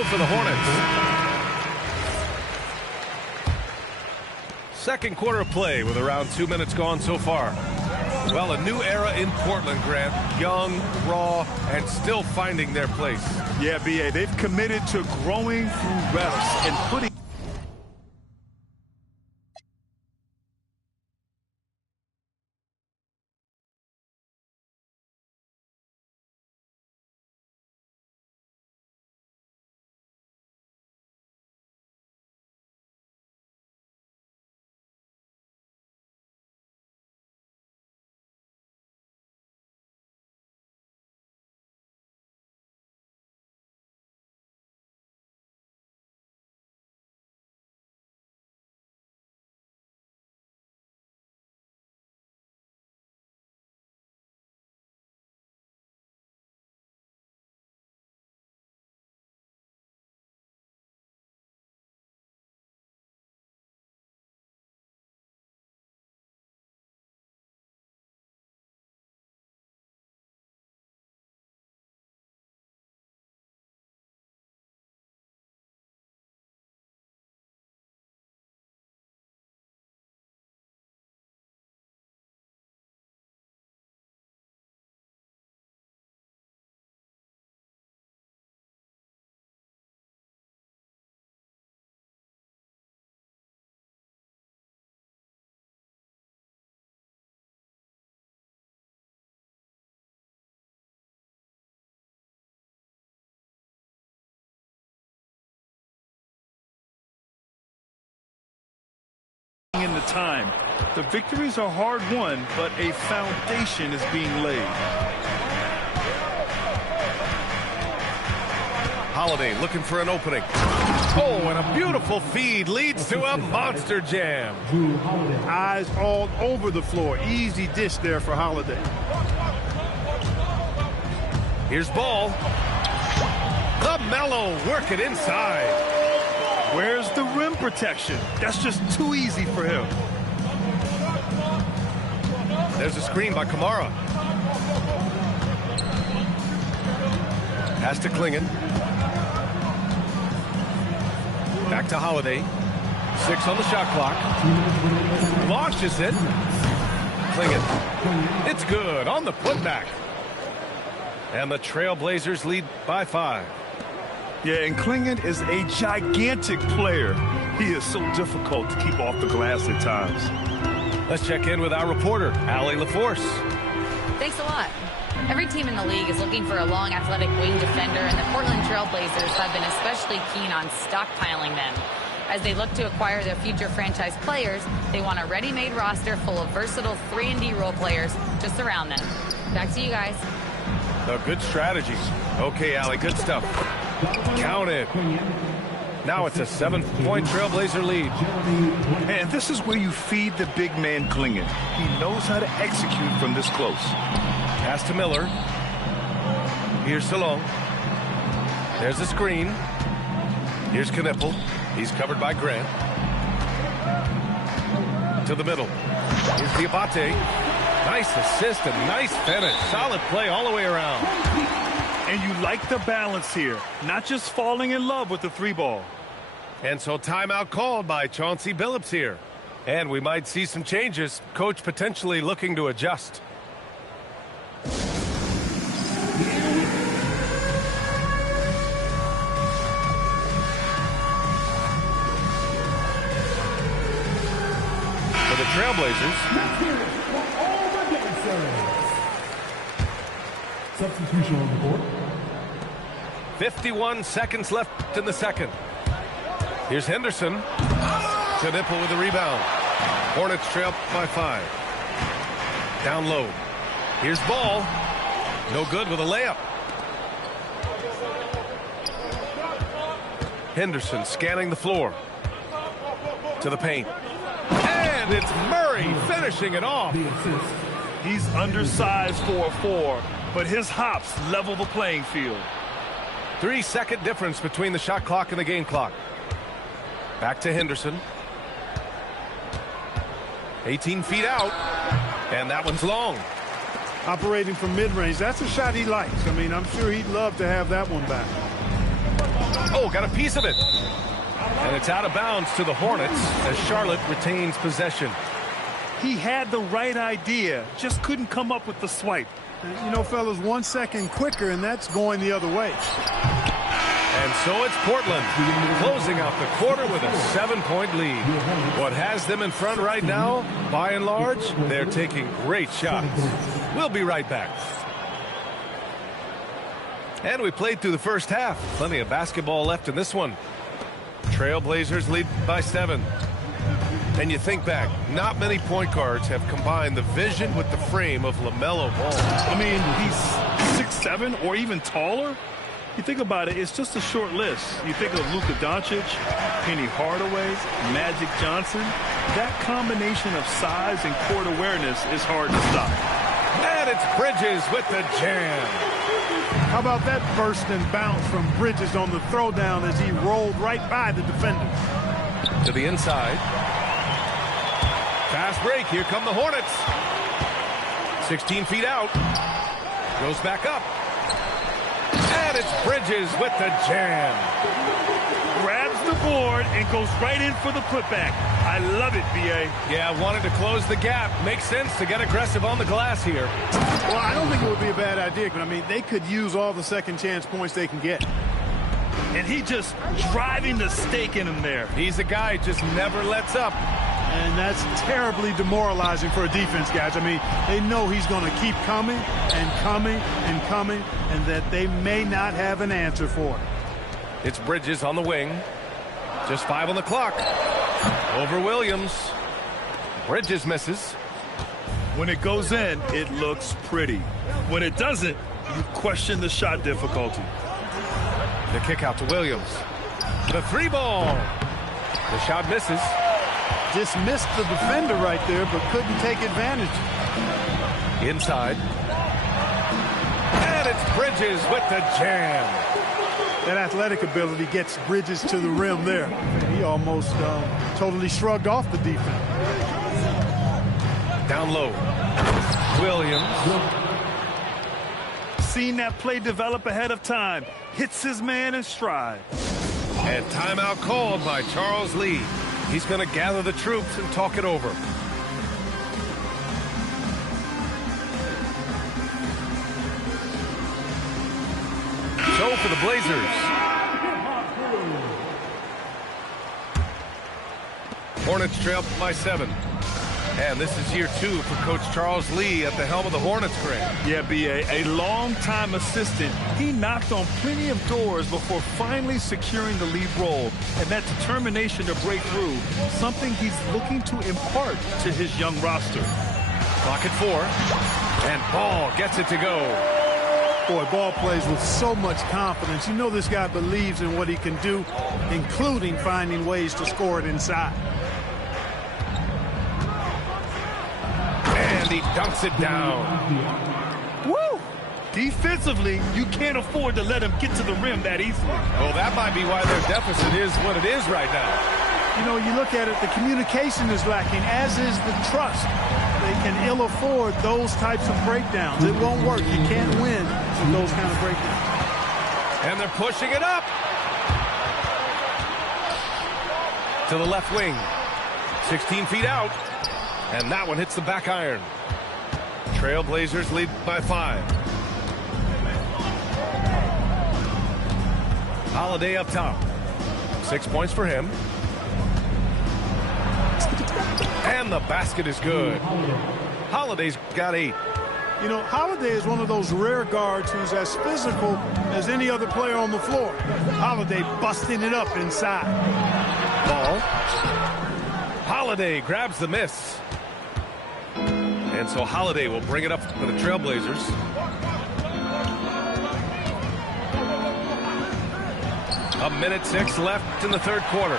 go for the Hornets. Second quarter of play with around 2 minutes gone so far. Well, a new era in Portland, Grant. Young, raw, and still finding their place. Yeah, B.A., they've committed to growing through reps and putting... in the time. The victories are hard won, but a foundation is being laid. Holiday looking for an opening. Oh, and a beautiful feed leads to a monster jam. Eyes all over the floor. Easy dish there for Holiday. Here's Ball. LaMelo working inside. Where's the rim protection? That's just too easy for him. There's a screen by Kamara. Pass to Clingan. Back to Holiday. 6 on the shot clock. Launches it. Clingan. It's good on the putback. And the Trailblazers lead by 5. Yeah, and Clingan is a gigantic player. He is so difficult to keep off the glass at times. Let's check in with our reporter, Allie LaForce. Thanks a lot. Every team in the league is looking for a long, athletic wing defender, and the Portland Trailblazers have been especially keen on stockpiling them. As they look to acquire their future franchise players, they want a ready-made roster full of versatile 3-and-D role players to surround them. Back to you guys. Good strategies. Okay, Allie, good stuff. Count it. Now it's a 7-point Trailblazer lead. And this is where you feed the big man Clingan. He knows how to execute from this close. Pass to Miller. Here's Salong. There's a screen. Here's Knipple. He's covered by Grant. To the middle. Here's Diabate. Nice assist and nice finish. Solid play all the way around. And you like the balance here. Not just falling in love with the 3-ball. And so timeout called by Chauncey Billups here. And we might see some changes. Coach potentially looking to adjust. For the Trailblazers. Substitution on the board. 51 seconds left in the second. Here's Henderson. Knipple with the rebound. Hornets trail by 5. Down low. Here's Ball. No good with a layup. Henderson scanning the floor. To the paint. And it's Murray finishing it off. He's undersized for a 4, but his hops level the playing field. 3-second difference between the shot clock and the game clock. Back to Henderson. 18 feet out. And that one's long. Operating from mid-range. That's a shot he likes. I mean, I'm sure he'd love to have that one back. Oh, got a piece of it. And it's out of bounds to the Hornets as Charlotte retains possession. He had the right idea, just couldn't come up with the swipe. You know, fellas, 1 second quicker, and that's going the other way. And so it's Portland closing out the quarter with a 7-point lead. What has them in front right now, by and large, they're taking great shots. We'll be right back. And we played through the first half. Plenty of basketball left in this one. Trailblazers lead by 7. And you think back, not many point guards have combined the vision with the frame of LaMelo Ball. I mean, he's 6'7" or even taller. You think about it, it's just a short list. You think of Luka Doncic, Penny Hardaway, Magic Johnson. That combination of size and court awareness is hard to stop. And it's Bridges with the jam. How about that burst and bounce from Bridges on the throwdown as he rolled right by the defender? To the inside. Fast break. Here come the Hornets. 16 feet out. Goes back up. And it's Bridges with the jam. Grabs the board and goes right in for the putback. I love it, B.A. Yeah, wanted to close the gap. Makes sense to get aggressive on the glass here. Well, I don't think it would be a bad idea, but I mean, they could use all the second chance points they can get. And he just driving the stake in him there. He's a guy who just never lets up. And that's terribly demoralizing for a defense, guys. I mean, they know he's going to keep coming and coming and coming, and that they may not have an answer for it. It's Bridges on the wing. Just 5 on the clock. Over Williams. Bridges misses. When it goes in, it looks pretty. When it doesn't, you question the shot difficulty. The kick out to Williams. The 3-ball. The shot misses. Just missed the defender right there, but couldn't take advantage. Inside. And it's Bridges with the jam. That athletic ability gets Bridges to the rim there. He almost totally shrugged off the defense. Down low. Williams. Seen that play develop ahead of time. Hits his man in stride. And timeout called by Charles Lee. He's going to gather the troops and talk it over. So for the Blazers. Hornets trail by 7. And this is year 2 for Coach Charles Lee at the helm of the Hornets, Grant. Yeah, B.A., a long-time assistant. He knocked on plenty of doors before finally securing the lead role. And that determination to break through, something he's looking to impart to his young roster. Clock at 4. And Ball gets it to go. Boy, Ball plays with so much confidence. You know this guy believes in what he can do, including finding ways to score it inside. And he dunks it down. Woo! Defensively, you can't afford to let him get to the rim that easily. Well, that might be why their deficit is what it is right now. You know, you look at it, the communication is lacking, as is the trust. They can ill afford those types of breakdowns. It won't work. You can't win with those kind of breakdowns. And they're pushing it up. To the left wing. 16 feet out. And that one hits the back iron. Trailblazers lead by 5. Holiday up top. 6 points for him. And the basket is good. Holiday's got 8. You know, Holiday is one of those rare guards who's as physical as any other player on the floor. Holiday busting it up inside. Ball. Holiday grabs the miss. And so Holiday will bring it up for the Trailblazers. A minute 6 left in the third quarter.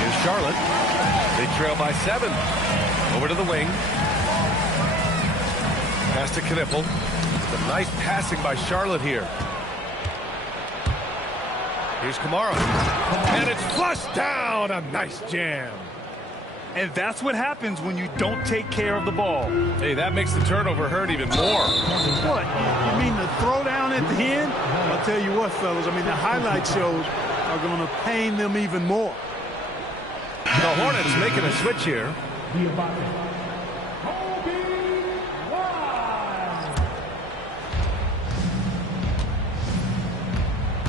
Here's Charlotte. They trail by 7. Over to the wing. Pass to Kniffel. Some nice passing by Charlotte here. Here's Kamara. And it's flushed down. A nice jam. And that's what happens when you don't take care of the ball. Hey, that makes the turnover hurt even more. What? You mean the throwdown at the end? I'll tell you what, fellas. I mean, the highlight shows are going to pain them even more. The Hornets making a switch here.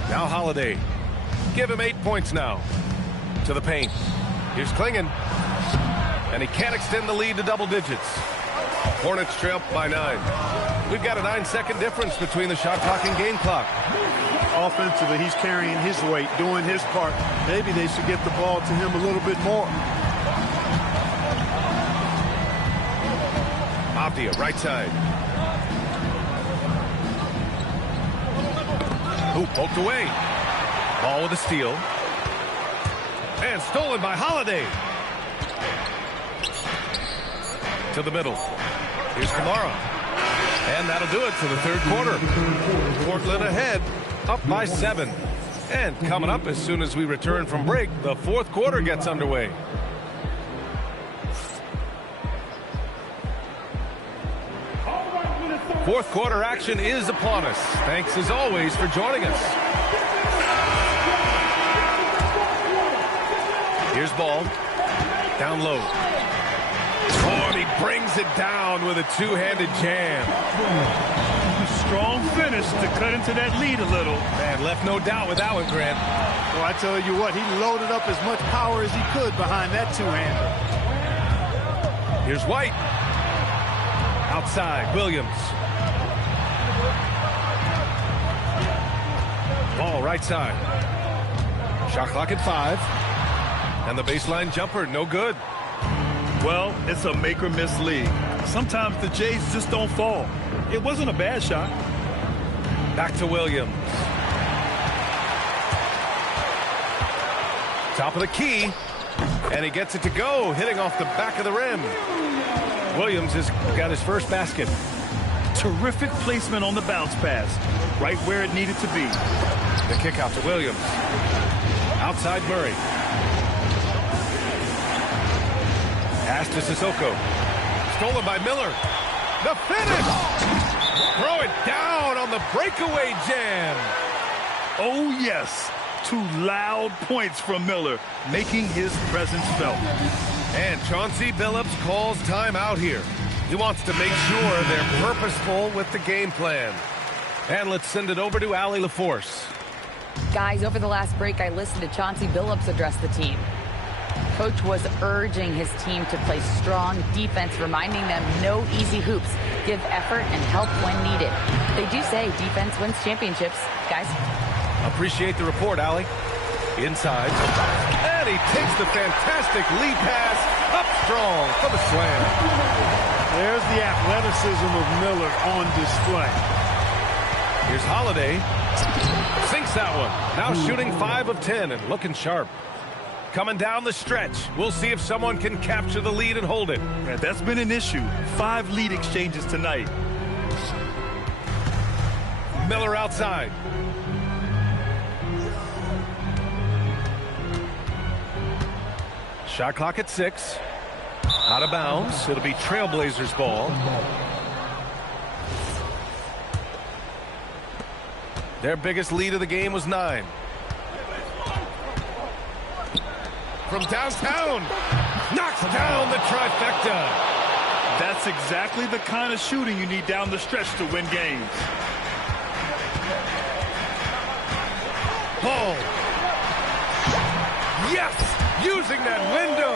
Now Holiday. Give him 8 points now. To the paint. Here's Klingon. And he can't extend the lead to double digits. Hornets trail by 9. We've got a 9-second difference between the shot clock and game clock. Offensively, he's carrying his weight, doing his part. Maybe they should get the ball to him a little bit more. Avdia, right side. Hoop poked away. Ball with a steal. And stolen by Holiday. To the middle. Here's Kamara. And that'll do it for the third quarter. Portland ahead, up by 7. And coming up as soon as we return from break, the fourth quarter gets underway. Fourth quarter action is upon us. Thanks as always for joining us. Here's Ball. Down low. Oh, and he brings it down with a two-handed jam. Strong finish to cut into that lead a little. Man, left no doubt with that one, Grant. Well, I tell you what, he loaded up as much power as he could behind that two-hander. Here's White. Outside, Williams. Ball right side. Shot clock at 5. And the baseline jumper, no good. Well, it's a make-or-miss league. Sometimes the Jays just don't fall. It wasn't a bad shot. Back to Williams. Top of the key. And he gets it to go, hitting off the back of the rim. Williams has got his first basket. Terrific placement on the bounce pass. Right where it needed to be. The kick out to Williams. Outside Murray. Pass to Sissoko. Stolen by Miller. The finish! Throw it down on the breakaway jam. Oh, yes. 2 loud points from Miller, making his presence felt. And Chauncey Billups calls timeout here. He wants to make sure they're purposeful with the game plan. And let's send it over to Allie LaForce. Guys, over the last break, I listened to Chauncey Billups address the team. Coach was urging his team to play strong defense, reminding them no easy hoops, give effort and help when needed. They do say defense wins championships, guys. Appreciate the report, Allie. Inside. And he takes the fantastic lead pass up strong for the slam. There's the athleticism of Miller on display. Here's Holiday. Sinks that one. Now shooting 5 of 10 and looking sharp. Coming down the stretch. We'll see if someone can capture the lead and hold it. Yeah, that's been an issue. 5 lead exchanges tonight. Miller outside. Shot clock at 6. Out of bounds. It'll be Trailblazers ball. Their biggest lead of the game was 9. From downtown. Knocks down the trifecta. That's exactly the kind of shooting you need down the stretch to win games. Ball. Yes! Using that window.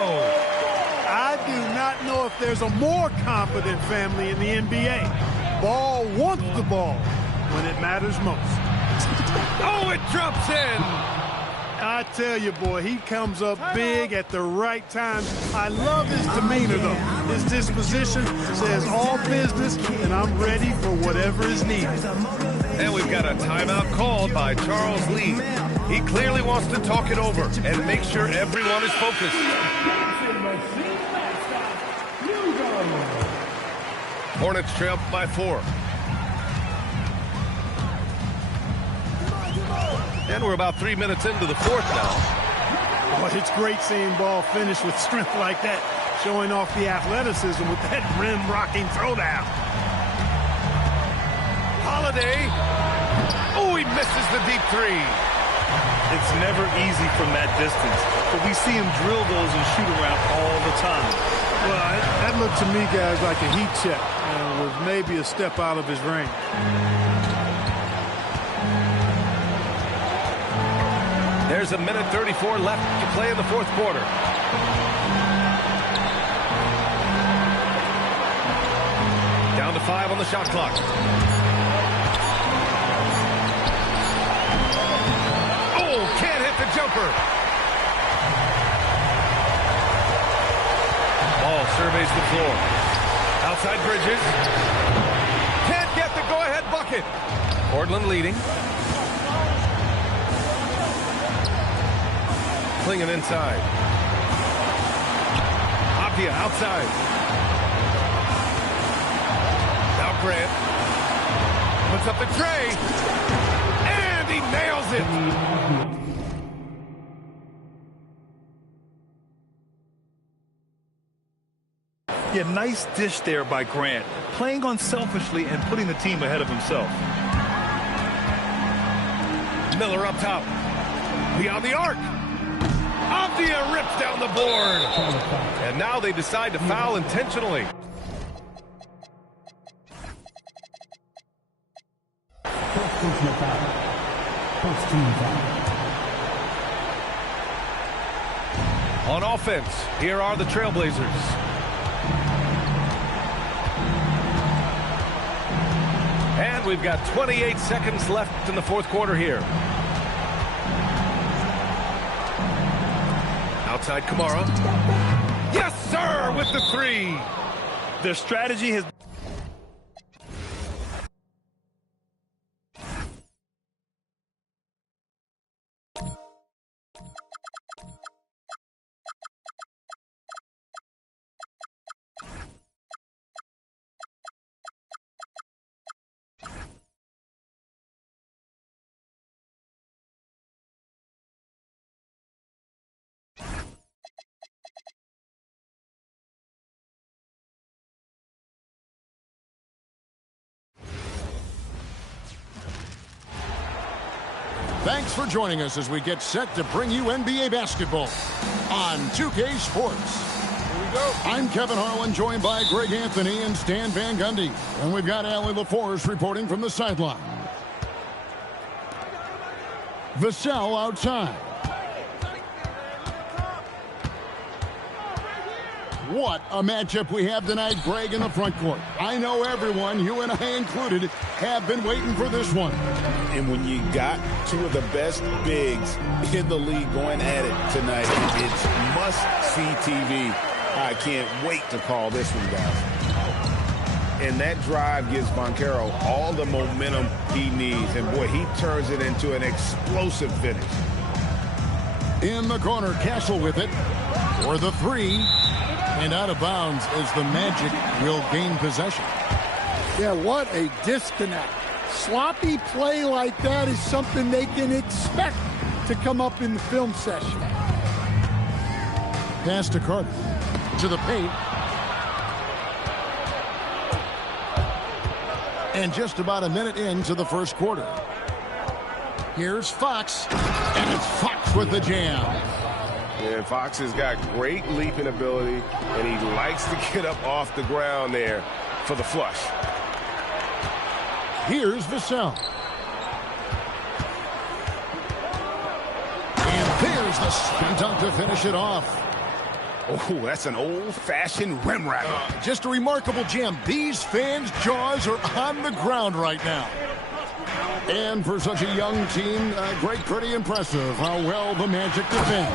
I do not know if there's a more confident family in the NBA. Ball wants the ball when it matters most. Oh, it drops in. I tell you, boy, he comes up big at the right time. I love his demeanor, though. His disposition says all business, and I'm ready for whatever is needed. And we've got a timeout called by Charles Lee. He clearly wants to talk it over and make sure everyone is focused. Hornets trail by 4. And we're about 3 minutes into the fourth now. But it's great seeing ball finish with strength like that. showing off the athleticism with that rim-rocking throwdown. Holiday. Oh, he misses the deep three. It's never easy from that distance, but we see him drill those and shoot around all the time. Well, that looked to me, guys, like a heat check. With maybe a step out of his range. There's a minute 34 left to play in the fourth quarter. Down to 5 on the shot clock. Oh, can't hit the jumper. Ball surveys the floor. Outside Bridges. Can't get the go-ahead bucket. Portland leading. Klingen inside. Apia outside. Now Grant. Puts up the tray. And he nails it. Yeah, nice dish there by Grant. Playing unselfishly and putting the team ahead of himself. Miller up top. Beyond the arc. Avdia rips down the board. And now they decide to foul intentionally. On offense, here are the Trailblazers. And we've got 28 seconds left in the fourth quarter here. Outside Kamara. Yes, sir, with the three. Their strategy has... Thanks for joining us as we get set to bring you NBA basketball on 2K Sports. Here we go. I'm Kevin Harlan, joined by Greg Anthony and Stan Van Gundy. And we've got Allie LaForce reporting from the sideline. Vassell outside. What a matchup we have tonight, Greg, in the front court. I know everyone, you and I included, have been waiting for this one. And when you got two of the best bigs in the league going at it tonight, it's must-see TV. I can't wait to call this one, guys. And that drive gives Banchero all the momentum he needs. And, boy, he turns it into an explosive finish. In the corner, Castle with it for the three. And out of bounds as the Magic will gain possession. Yeah, what a disconnect. Sloppy play like that is something they can expect to come up in the film session. Pass to Carter. To the paint. And just about a minute into the first quarter. Here's Fox. And it's Fox with the jam. And Fox has got great leaping ability, and he likes to get up off the ground there for the flush. Here's Vassell. And there's the spin dunk to finish it off. Oh, that's an old-fashioned rim rattler. Just a remarkable jam. These fans' jaws are on the ground right now. And for such a young team, Greg, pretty impressive how well the Magic defend.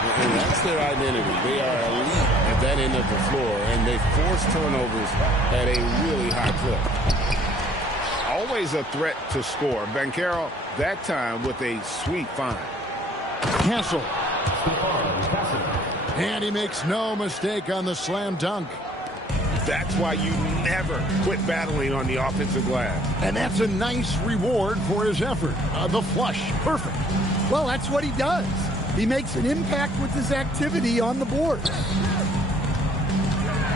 And that's their identity. They are elite at that end of the floor, and they force turnovers at a really high clip. Always a threat to score. Banchero, that time with a sweet find. Castle. And he makes no mistake on the slam dunk. That's why you never quit battling on the offensive glass. And that's a nice reward for his effort. The flush. Perfect. Well, that's what he does. He makes an impact with his activity on the board.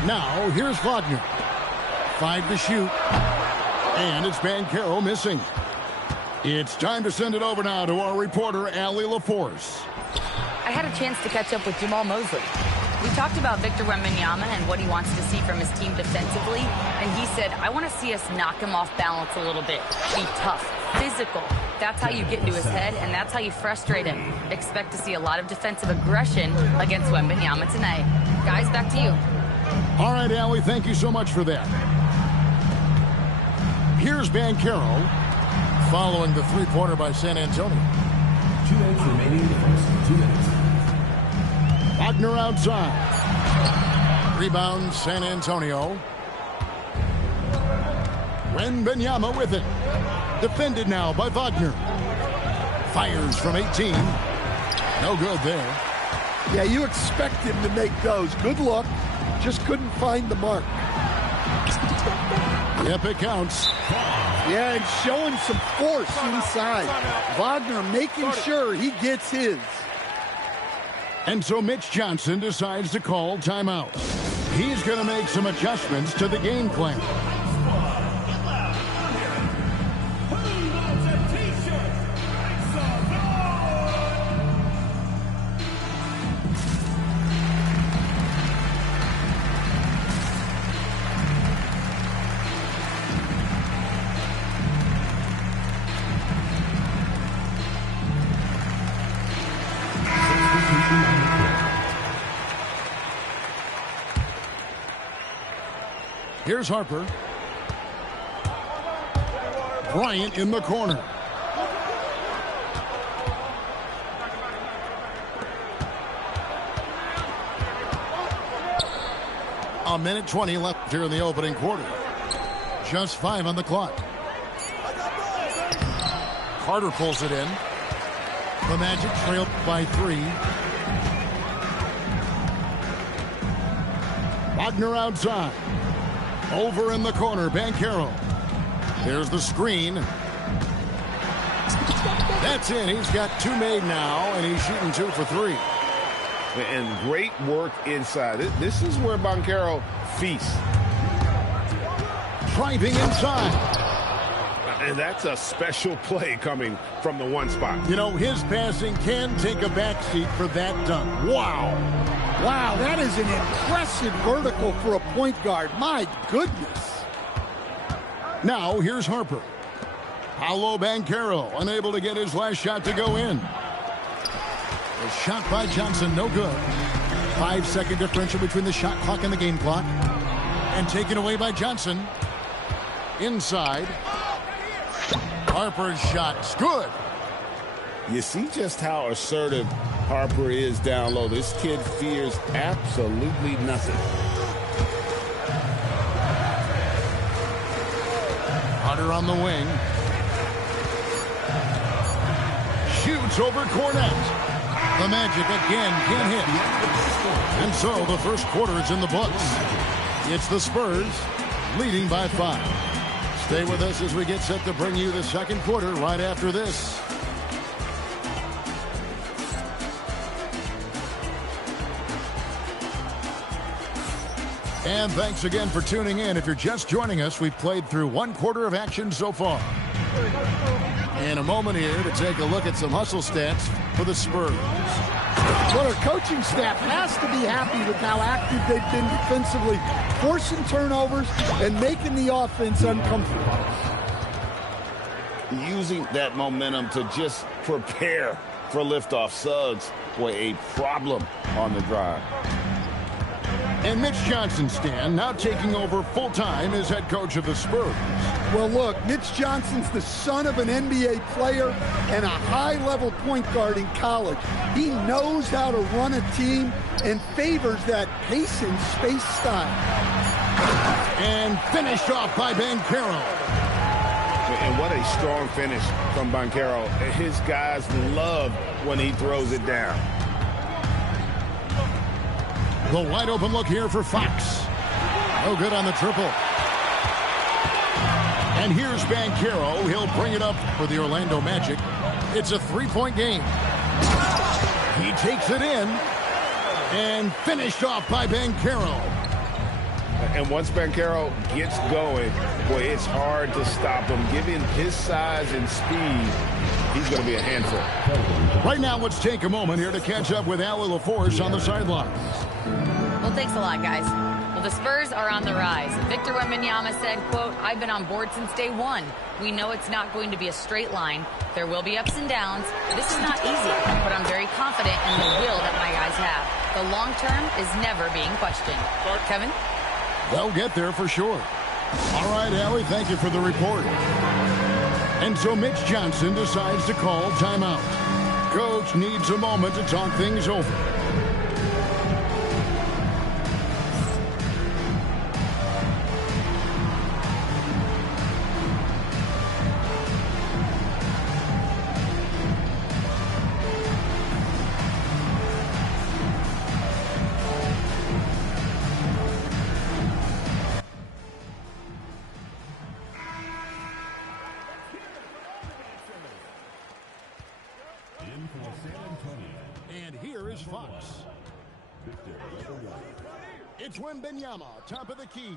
Now, here's Wagner. 5 to shoot. And it's Banchero missing. It's time to send it over now to our reporter, Allie LaForce. I had a chance to catch up with Jamal Mosley. We talked about Victor Wembanyama and what he wants to see from his team defensively, and he said, I want to see us knock him off balance a little bit. Be tough, physical. That's how you get into his head, and that's how you frustrate him. Expect to see a lot of defensive aggression against Wembanyama tonight. Guys, back to you. All right, Allie, thank you so much for that. Here's Banchero following the three-pointer by San Antonio. 2 minutes remaining in the first. 2 minutes. Wagner outside. Rebound, San Antonio. Wembanyama with it. Defended now by Wagner. Fires from 18. No good there. Yeah, you expect him to make those. Good look. Just couldn't find the mark. Yep, it counts. Yeah, and showing some force inside. Wagner making sure he gets his. And so Mitch Johnson decides to call timeout. He's going to make some adjustments to the game plan. Here's Harper. Bryant in the corner. A minute 20 left here in the opening quarter. Just 5 on the clock. Carter pulls it in. The Magic trail by 3. Wagner outside. Over in the corner, Banchero. There's the screen. That's in. He's got 2 made now, and he's shooting 2 for 3. And great work inside. This is where Banchero feasts. Driving inside. And that's a special play coming from the one spot. You know, his passing can take a backseat for that dunk. Wow. Wow, that is an impressive vertical for a point guard. My goodness. Now, here's Harper. Paolo Banchero, unable to get his last shot to go in. A shot by Johnson, no good. 5-second differential between the shot clock and the game clock. And taken away by Johnson. Inside. Harper's shot's good. You see just how assertive Harper is down low. This kid fears absolutely nothing. Hunter on the wing. Shoots over Cornette. The Magic again can't hit. And so the first quarter is in the books. It's the Spurs leading by 5. Stay with us as we get set to bring you the second quarter right after this. And thanks again for tuning in. If you're just joining us, we've played through 1 quarter of action so far. In a moment here to take a look at some hustle stats for the Spurs. Well, our coaching staff has to be happy with how active they've been defensively, forcing turnovers and making the offense uncomfortable. Using that momentum to just prepare for liftoff. Suggs, boy, a problem on the drive. And Mitch Johnson, Stan, now taking over full-time as head coach of the Spurs. Well, look, Mitch Johnson's the son of an NBA player and a high-level point guard in college. He knows how to run a team and favors that pace and space style. And finished off by Banchero. And what a strong finish from Banchero. His guys love when he throws it down. The wide open look here for Fox. No good on the triple. And here's Banchero. He'll bring it up for the Orlando Magic. It's a 3-point game. He takes it in. And finished off by Banchero. And once Banchero gets going, boy, it's hard to stop him. Given his size and speed, he's going to be a handful. Right now, let's take a moment here to catch up with Allie LaForce on the sidelines. Well, thanks a lot, guys. Well, the Spurs are on the rise. Victor Wembanyama said, quote, "I've been on board since day one. We know it's not going to be a straight line. There will be ups and downs. This is not easy, but I'm very confident in the will that my guys have. The long term is never being questioned." Kevin? They'll get there for sure. All right, Allie, thank you for the report. And so Mitch Johnson decides to call timeout. Coach needs a moment to talk things over. And here is Fox. It's Wembanyama, top of the key.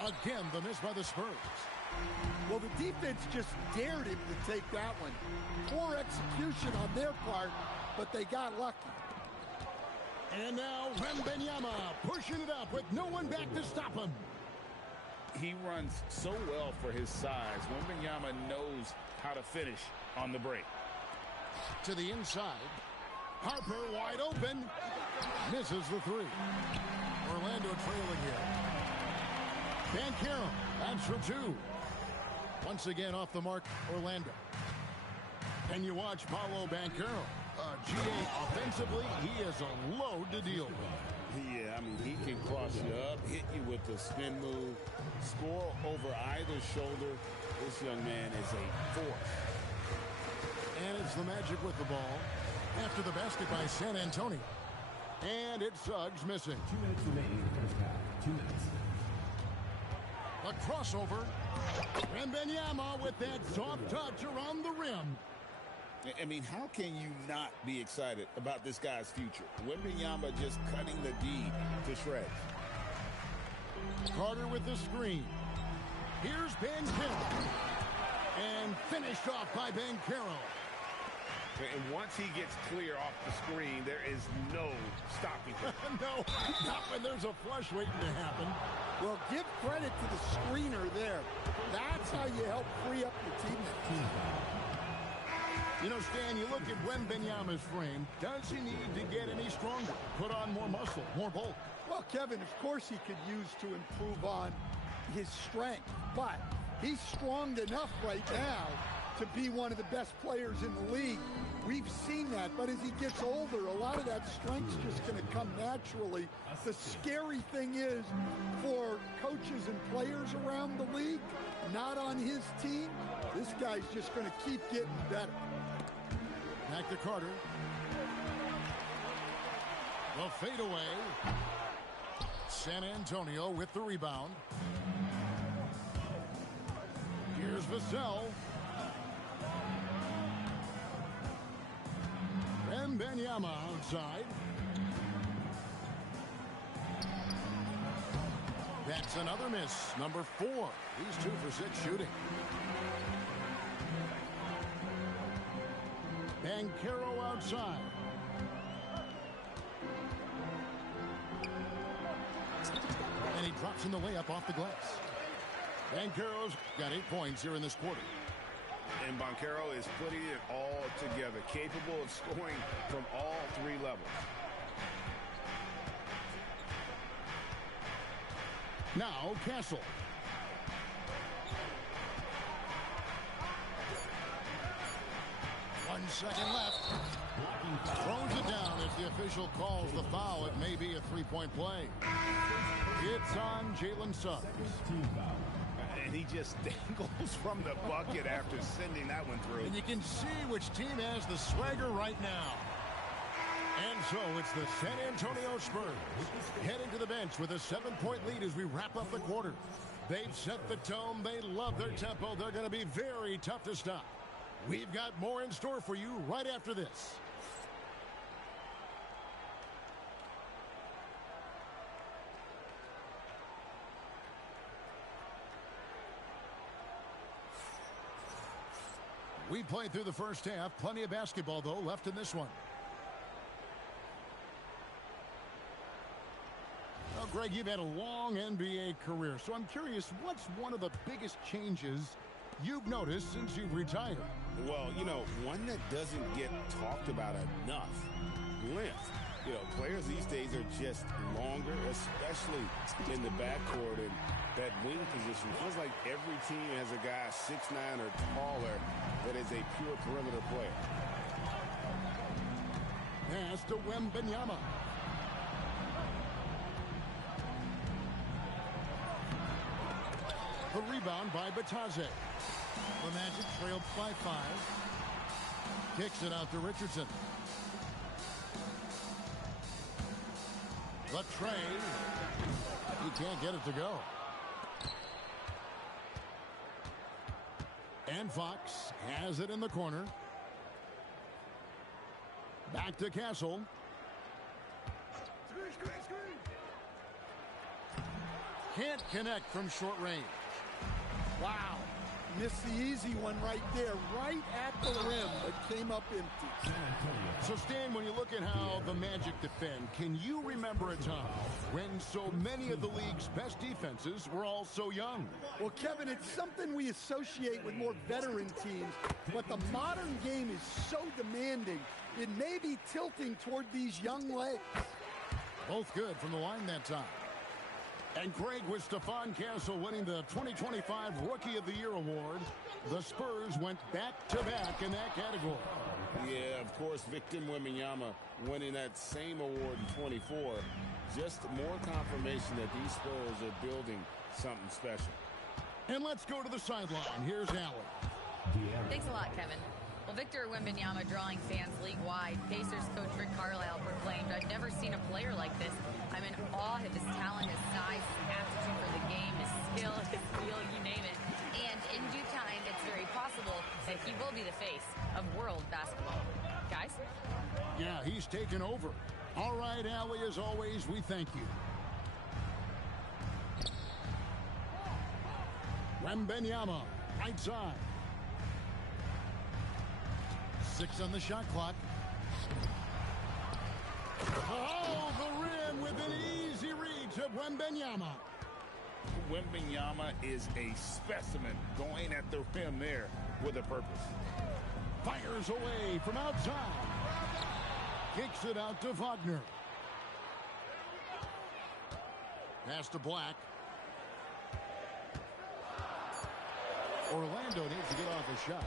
Again, the miss by the Spurs. Well, the defense just dared him to take that one. Poor execution on their part, but they got lucky. And now Wembanyama pushing it up with no one back to stop him. He runs so well for his size. Wembanyama knows how to finish on the break. To the inside. Harper wide open. Misses the three. Orlando trailing here. Banchero, that's for two. Once again off the mark, Orlando. Can you watch Paolo Banchero? GA offensively, he is a load to deal with. Yeah, I mean, he can cross you up, hit you with the spin move, score over either shoulder. This young man is a force. And it's the Magic with the ball after the basket by San Antonio. And it's Suggs missing. 2 minutes remaining in the first half. 2 minutes. A crossover. Wembanyama with that soft touch around the rim. I mean, how can you not be excited about this guy's future? Wembanyama just cutting the D to shreds. Carter with the screen. Here's Banchero. And finished off by Banchero. And once he gets clear off the screen, there is no stopping him. No, not when there's a flush waiting to happen. Well, give credit to the screener there. That's how you help free up your teammate. You know, Stan, you look at Wembanyama's frame. Does he need to get any stronger? Put on more muscle, more bulk? Well, Kevin, of course he could use to improve on his strength. But he's strong enough right now to be one of the best players in the league. We've seen that, but as he gets older, a lot of that strength's just going to come naturally. The scary thing is for coaches and players around the league, not on his team, this guy's just going to keep getting better. Back to Carter. The fadeaway. San Antonio with the rebound. Here's Vassell. Wembanyama outside. That's another miss. Number 4. He's 2 for 6 shooting. Banchero outside. And he drops in the layup off the glass. Banchero's got 8 points here in this quarter. And Banchero is putting it all together, capable of scoring from all 3 levels. Now Castle. One second left. Throws it down as the official calls the foul. It may be a 3-point play. It's on Jalen Suggs. And he just dangles from the bucket after sending that one through. And you can see which team has the swagger right now. And so it's the San Antonio Spurs heading to the bench with a 7-point lead as we wrap up the quarter. They've set the tone. They love their tempo. They're going to be very tough to stop. We've got more in store for you right after this. We played through the first half. Plenty of basketball, though, left in this one. Well, Greg, you've had a long NBA career, so I'm curious, what's one of the biggest changes you've noticed since you've retired? Well, one that doesn't get talked about enough, length. Players these days are just longer, especially in the backcourt, and that wing position. Feels like every team has a guy 6'9" or taller that is a pure perimeter player. Pass to Wembanyama. The rebound by Bataze. The Magic trailed by 5. Kicks it out to Richardson. The tray. He can't get it to go. And Fox has it in the corner. Back to Castle. Can't connect from short range. Wow. Missed the easy one right there, right at the rim, but came up empty. So, Stan, when you look at how the Magic defend, can you remember a time when so many of the league's best defenses were all so young? Well, Kevin, it's something we associate with more veteran teams, but the modern game is so demanding, it may be tilting toward these young legs. Both good from the line that time. And Greg, with Stephon Castle winning the 2025 Rookie of the Year award, the Spurs went back-to-back in that category. Yeah, of course, Victor Wembanyama winning that same award in 24. Just more confirmation that these Spurs are building something special. And let's go to the sideline. Here's Allen. Thanks a lot, Kevin. Well, Victor Wembanyama drawing fans league-wide. Pacers coach Rick Carlisle proclaimed, "I've never seen a player like this. I'm in awe of his talent, his size, his aptitude for the game, his skill, his feel, you name it. And in due time, it's very possible that he will be the face of world basketball." Guys? Yeah, he's taken over. All right, Allie, as always, we thank you. Wembanyama, right side. 6 on the shot clock. Oh, the rim with an easy reach of Wembanyama. Wembanyama is a specimen going at the rim there with a purpose. Fires away from outside. Kicks it out to Wagner. Pass to Black. Orlando needs to get off a shot.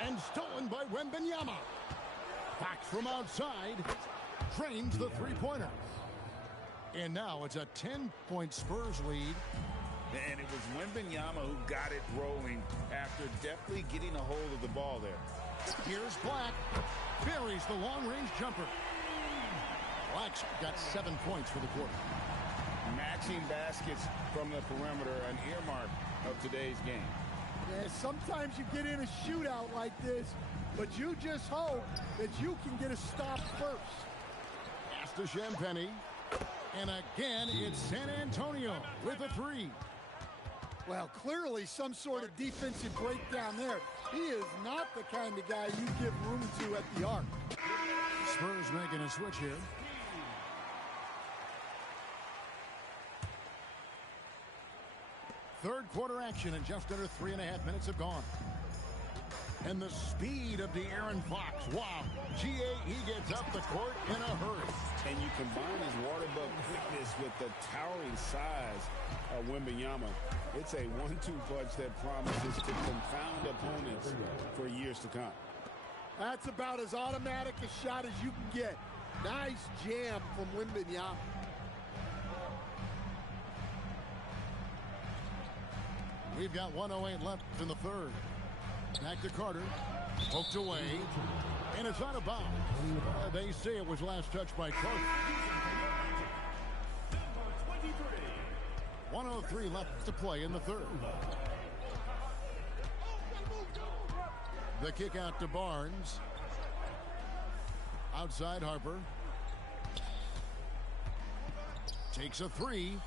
And stolen by Wembanyama. Fox from outside. Drains the three-pointer. And now it's a 10-point Spurs lead. And it was Wembanyama who got it rolling after deftly getting a hold of the ball there. Here's Black. Buries the long-range jumper. Black's got 7 points for the quarter. Matching baskets from the perimeter, an earmark of today's game. Yeah, sometimes you get in a shootout like this, but you just hope that you can get a stop first. Pass to Champagnie. And again, it's San Antonio with a 3. Well, clearly some sort of defensive breakdown there. He is not the kind of guy you give room to at the arc. Spurs making a switch here. Third quarter action, and just under 3.5 minutes have gone. And the speed of De'Aaron Fox. Wow. G.A., he gets up the court in a hurry. And you combine his water bug quickness with the towering size of Wembanyama. It's a 1-2 punch that promises to confound opponents for years to come. That's about as automatic a shot as you can get. Nice jam from Wembanyama. We've got 1:08 left in the third. Back to Carter. Poked away. And it's out of bounds. They say it was last touched by Carter. 1:03 left to play in the third. The kick out to Barnes. Outside Harper. Takes a 3.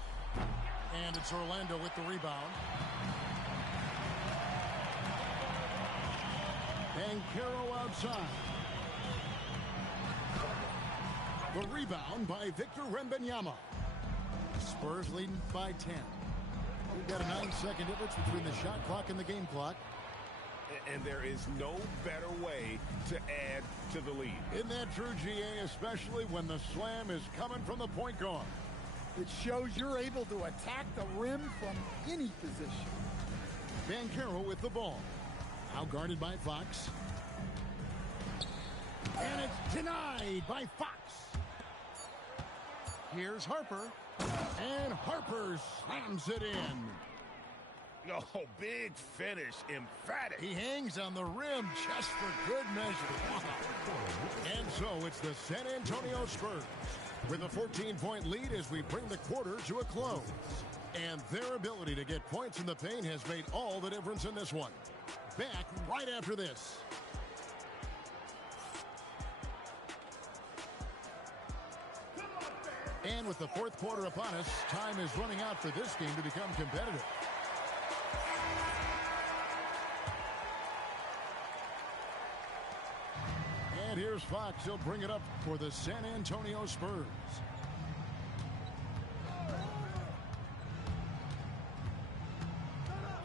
And it's Orlando with the rebound. Banchero outside. The rebound by Victor Wembanyama. Spurs leading by 10. We've got a 9-second difference between the shot clock and the game clock. And there is no better way to add to the lead. Isn't that true, GA, especially when the slam is coming from the point guard? It shows you're able to attack the rim from any position. Banchero with the ball. Now guarded by Fox. And it's denied by Fox. Here's Harper. And Harper slams it in. Oh, big finish, emphatic. He hangs on the rim just for good measure. And so it's the San Antonio Spurs with a 14-point lead as we bring the quarter to a close. And their ability to get points in the paint has made all the difference in this one. Back right after this. And with the fourth quarter upon us, time is running out for this game to become competitive. And here's Fox. He'll bring it up for the San Antonio Spurs.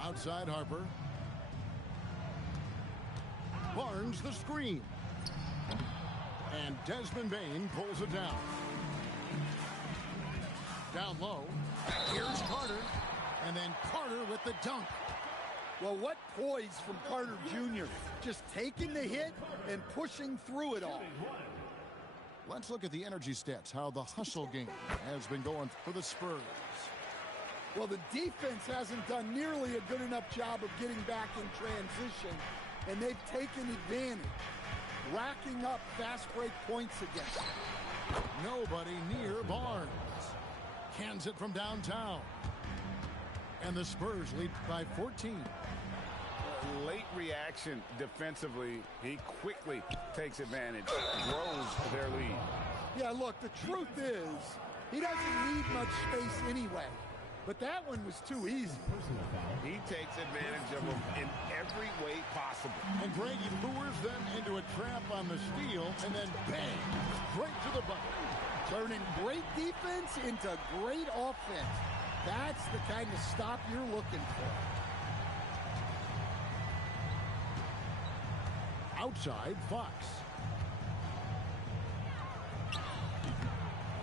Outside Harper. Barnes the screen. And Desmond Bane pulls it down. Down low. Here's Carter. And then Carter with the dunk. Well, what poise from Carter Jr. Just taking the hit and pushing through it all. Let's look at the energy stats, how the hustle game has been going for the Spurs. Well, the defense hasn't done nearly a good enough job of getting back in transition, and they've taken advantage, racking up fast break points against them. Nobody near Barnes. Cans it from downtown. And the Spurs lead by 14. Late reaction defensively. He quickly takes advantage, grows their lead. Yeah, look, the truth is, he doesn't need much space anyway. But that one was too easy. He takes advantage of them in every way possible. And Greg, he lures them into a trap on the steal, and then bang, right to the bucket. Turning great defense into great offense. That's the kind of stop you're looking for. Outside, Fox.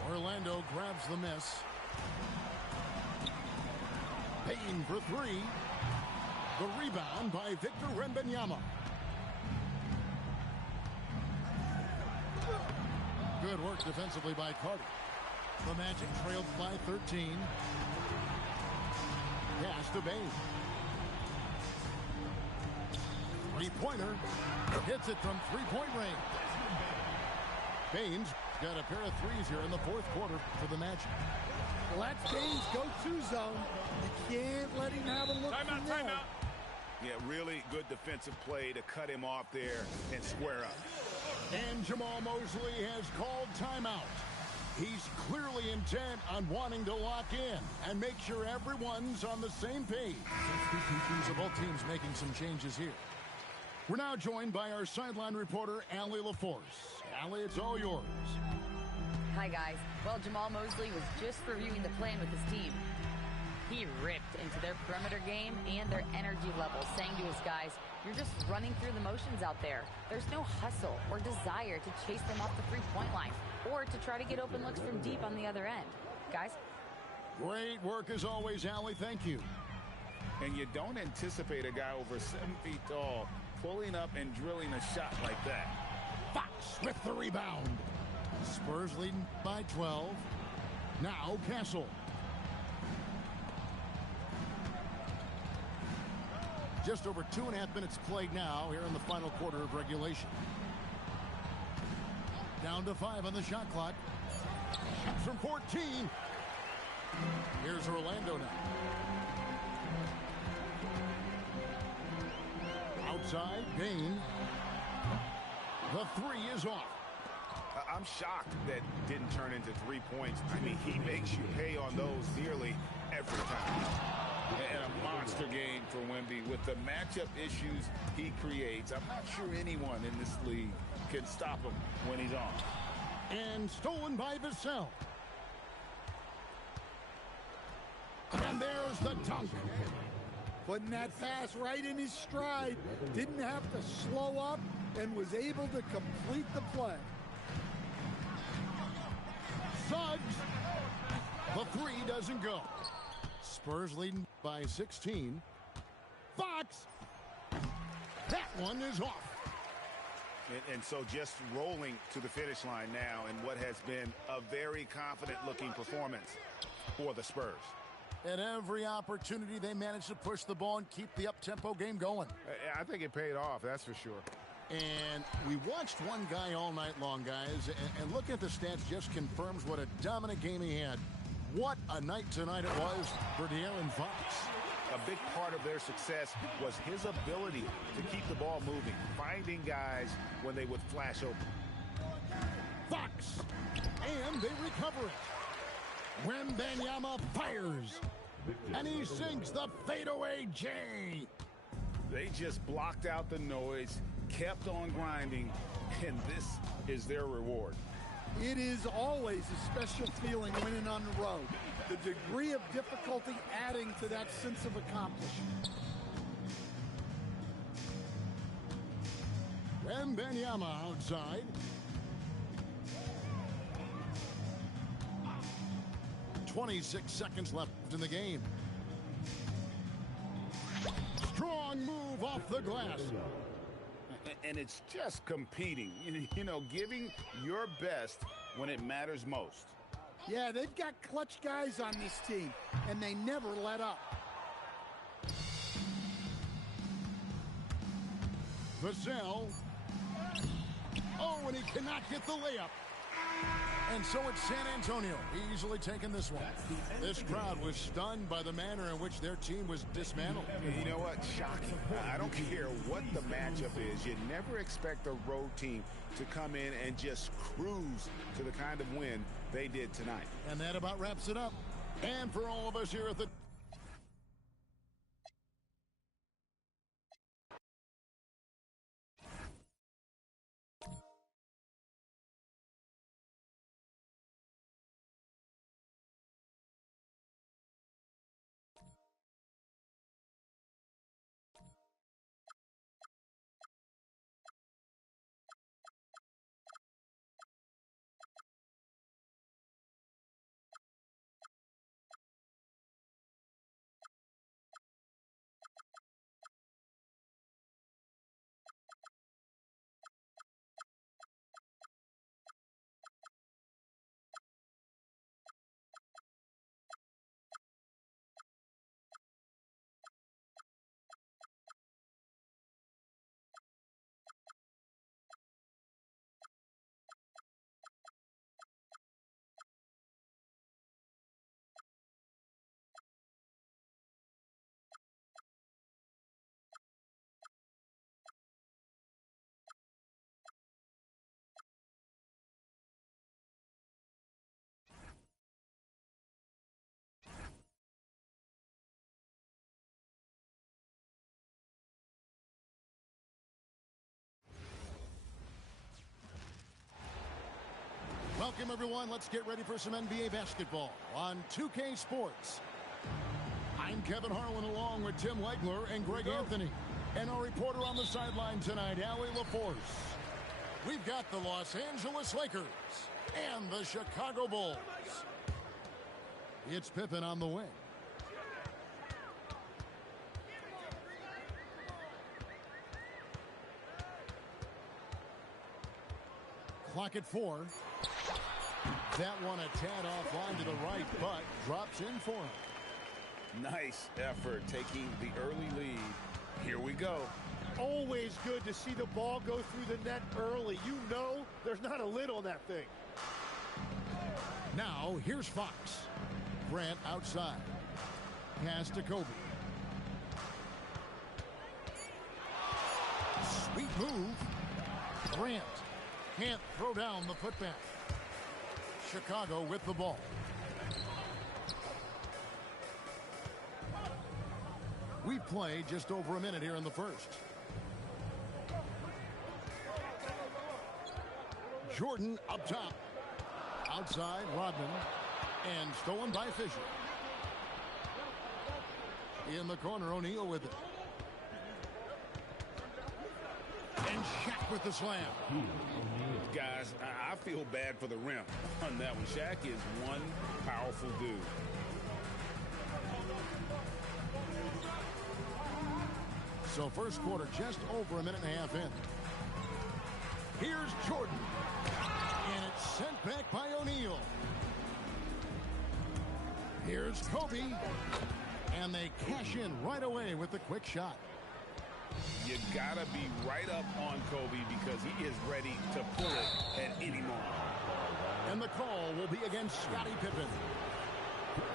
Orlando grabs the miss. Payne for three. The rebound by Victor Wembanyama. Good work defensively by Carter. The Magic trailed by 13. Pass to Bane. Three-pointer. Hits it from three-point range. Bane's got a pair of threes here in the fourth quarter for the Magic. Well, that's Bane's go-to zone. You can't let him have a look. Timeout. Yeah, really good defensive play to cut him off there and square up. And Jamal Mosley has called timeout. He's clearly intent on wanting to lock in and make sure everyone's on the same page. So both teams making some changes here. We're now joined by our sideline reporter, Allie LaForce. Allie, it's all yours. Hi, guys. Well, Jamal Mosley was just reviewing the plan with his team. He ripped into their perimeter game and their energy level, saying to his guys, you're just running through the motions out there. There's no hustle or desire to chase them off the three-point line or to try to get open looks from deep on the other end. Guys? Great work as always, Allie. Thank you. And you don't anticipate a guy over 7 feet tall pulling up and drilling a shot like that. Fox with the rebound. Spurs leading by 12. Now Castle. Just over 2.5 minutes played now here in the final quarter of regulation. Down to 5 on the shot clock. Shoots from 14. Here's Orlando now. Outside, Bane. The three is off. I'm shocked that didn't turn into 3 points. I mean, he makes you pay on those nearly every time. And a monster game for Wemby. With the matchup issues he creates, I'm not sure anyone in this league can stop him when he's on. And stolen by Vassell. And there's the dunk. Putting that pass right in his stride. Didn't have to slow up and was able to complete the play. Suggs. The three doesn't go. Spurs leading by 16. Fox. That one is off. And so just rolling to the finish line now in what has been a very confident-looking performance for the Spurs. At every opportunity, they managed to push the ball and keep the up-tempo game going. I think it paid off, that's for sure. And we watched one guy all night long, guys, and looking at the stats just confirms what a dominant game he had. What a night tonight it was for De'Aaron Fox. A big part of their success was his ability to keep the ball moving, finding guys when they would flash open. Fox, and they recover it. Wembanyama fires, and he sinks the fadeaway J. They just blocked out the noise, kept on grinding, and this is their reward. It is always a special feeling winning on the road. The degree of difficulty adding to that sense of accomplishment. Wembanyama outside. .26 seconds left in the game. Strong move off the glass. And it's just competing, you know, giving your best when it matters most. Yeah, they've got clutch guys on this team, and they never let up. Vassell. Oh, and he cannot get the layup. And so it's San Antonio easily taking this one. This crowd was stunned by the manner in which their team was dismantled. You know what? Shocking. I don't care what the matchup is. You never expect a road team to come in and just cruise to the kind of win they did tonight. And that about wraps it up. And for all of us here at the... Welcome, everyone. Let's get ready for some NBA basketball on 2K Sports. I'm Kevin Harlan along with Tim Legler and Greg Anthony. And our reporter on the sideline tonight, Allie LaForce. We've got the Los Angeles Lakers and the Chicago Bulls. It's Pippen on the wing. Clock at 4. That one a tad offline to the right, but drops in for him. Nice effort taking the early lead. Here we go. Always good to see the ball go through the net early. You know there's not a lid on that thing. Now, here's Fox. Grant outside. Pass to Kobe. Sweet move. Grant can't throw down the putback. Chicago with the ball. We've played just over a minute here in the first. Jordan up top. Outside, Rodman. And stolen by Fisher. In the corner, O'Neal with it. And Shaq with the slam. Guys, I feel bad for the rim on that one. Shaq is one powerful dude. So first quarter just over a minute and a half in. Here's Jordan. And it's sent back by O'Neal. Here's Kobe. And they cash in right away with the quick shot. You gotta be right up on Kobe because he is ready to pull it at any moment. And the call will be against Scottie Pippen.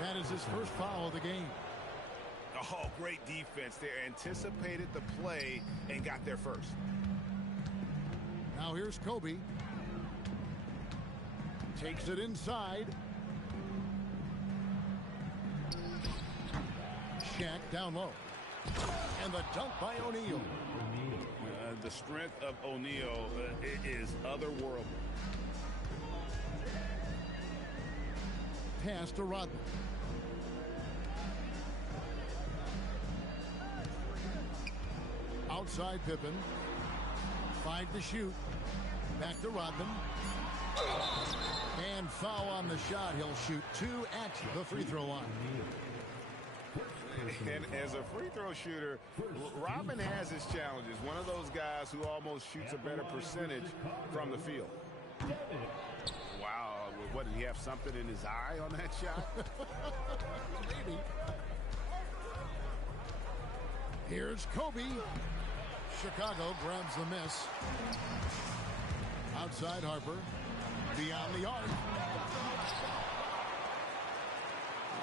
That is his first foul of the game. Oh, great defense there. Anticipated the play and got there first. Now here's Kobe. Takes it inside. Shaq down low. And the dunk by O'Neal. The strength of O'Neal is otherworldly. Pass to Rodman. Outside Pippen. 5 to shoot. Back to Rodman. And foul on the shot. He'll shoot 2 at the free throw line. And as a free throw shooter, Rodman has his challenges. One of those guys who almost shoots a better percentage from the field. Wow. What, did he have something in his eye on that shot? Maybe. Here's Kobe. Chicago grabs the miss. Outside Harper. Beyond the arc.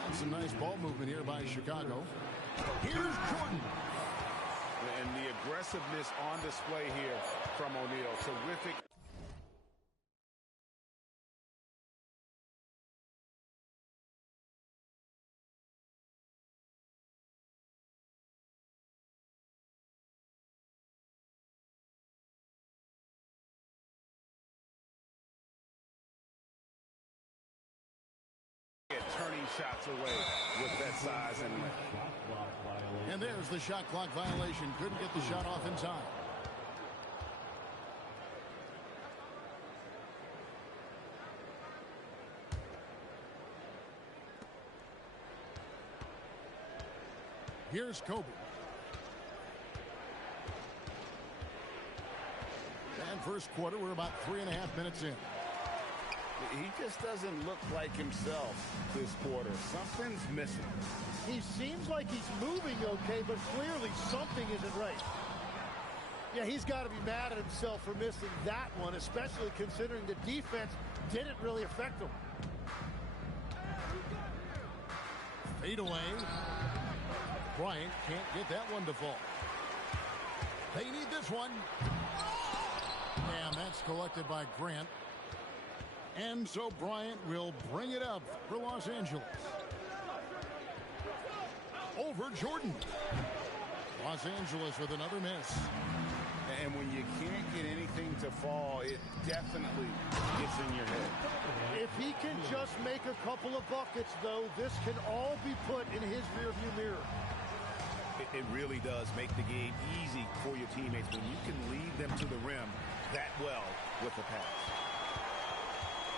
And some nice ball movement here by Chicago. Here's Jordan. And the aggressiveness on display here from O'Neal. Terrific. Turning shots away with that size and length. And there's the shot clock violation. Couldn't get the shot off in time. Here's Kobe. And first quarter, we're about 3.5 minutes in. He just doesn't look like himself this quarter. Something's missing. He seems like he's moving okay, but clearly something isn't right. Yeah, he's got to be mad at himself for missing that one, especially considering the defense didn't really affect him. Fade away. Bryant can't get that one to fall. They need this one. And that's collected by Grant. And so Bryant will bring it up for Los Angeles. Over Jordan. Los Angeles with another miss. And when you can't get anything to fall, it definitely gets in your head. If he can just make a couple of buckets, though, this can all be put in his rearview mirror. It really does make the game easy for your teammates when you can lead them to the rim that well with the pass.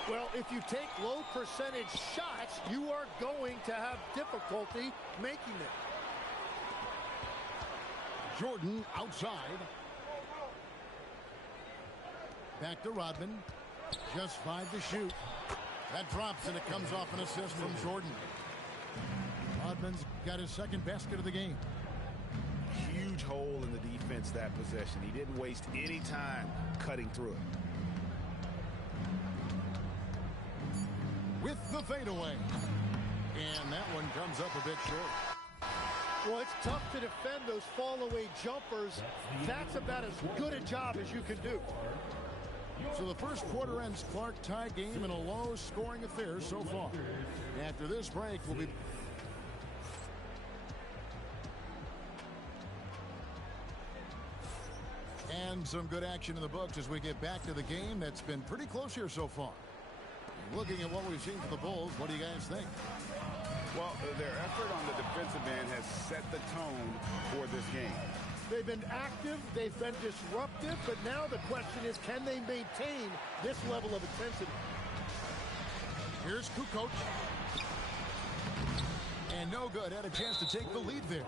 Well, if you take low percentage shots, you are going to have difficulty making them. Jordan outside. Back to Rodman. Just 5 to shoot. That drops and it comes off an assist from Jordan. Rodman's got his second basket of the game. Huge hole in the defense that possession. He didn't waste any time cutting through it. With the fadeaway. And that one comes up a bit short. Well, it's tough to defend those fall-away jumpers. That's about as good a job as you can do. So the first quarter ends Clark tie game in a low-scoring affair so far. After this break, we'll be... And some good action in the books as we get back to the game that's been pretty close here so far. Looking at what we've seen from the Bulls, what do you guys think? Well, their effort on the defensive end has set the tone for this game. They've been active, they've been disruptive, but now the question is, can they maintain this level of intensity? Here's Kukoc. And no good. Had a chance to take the lead there.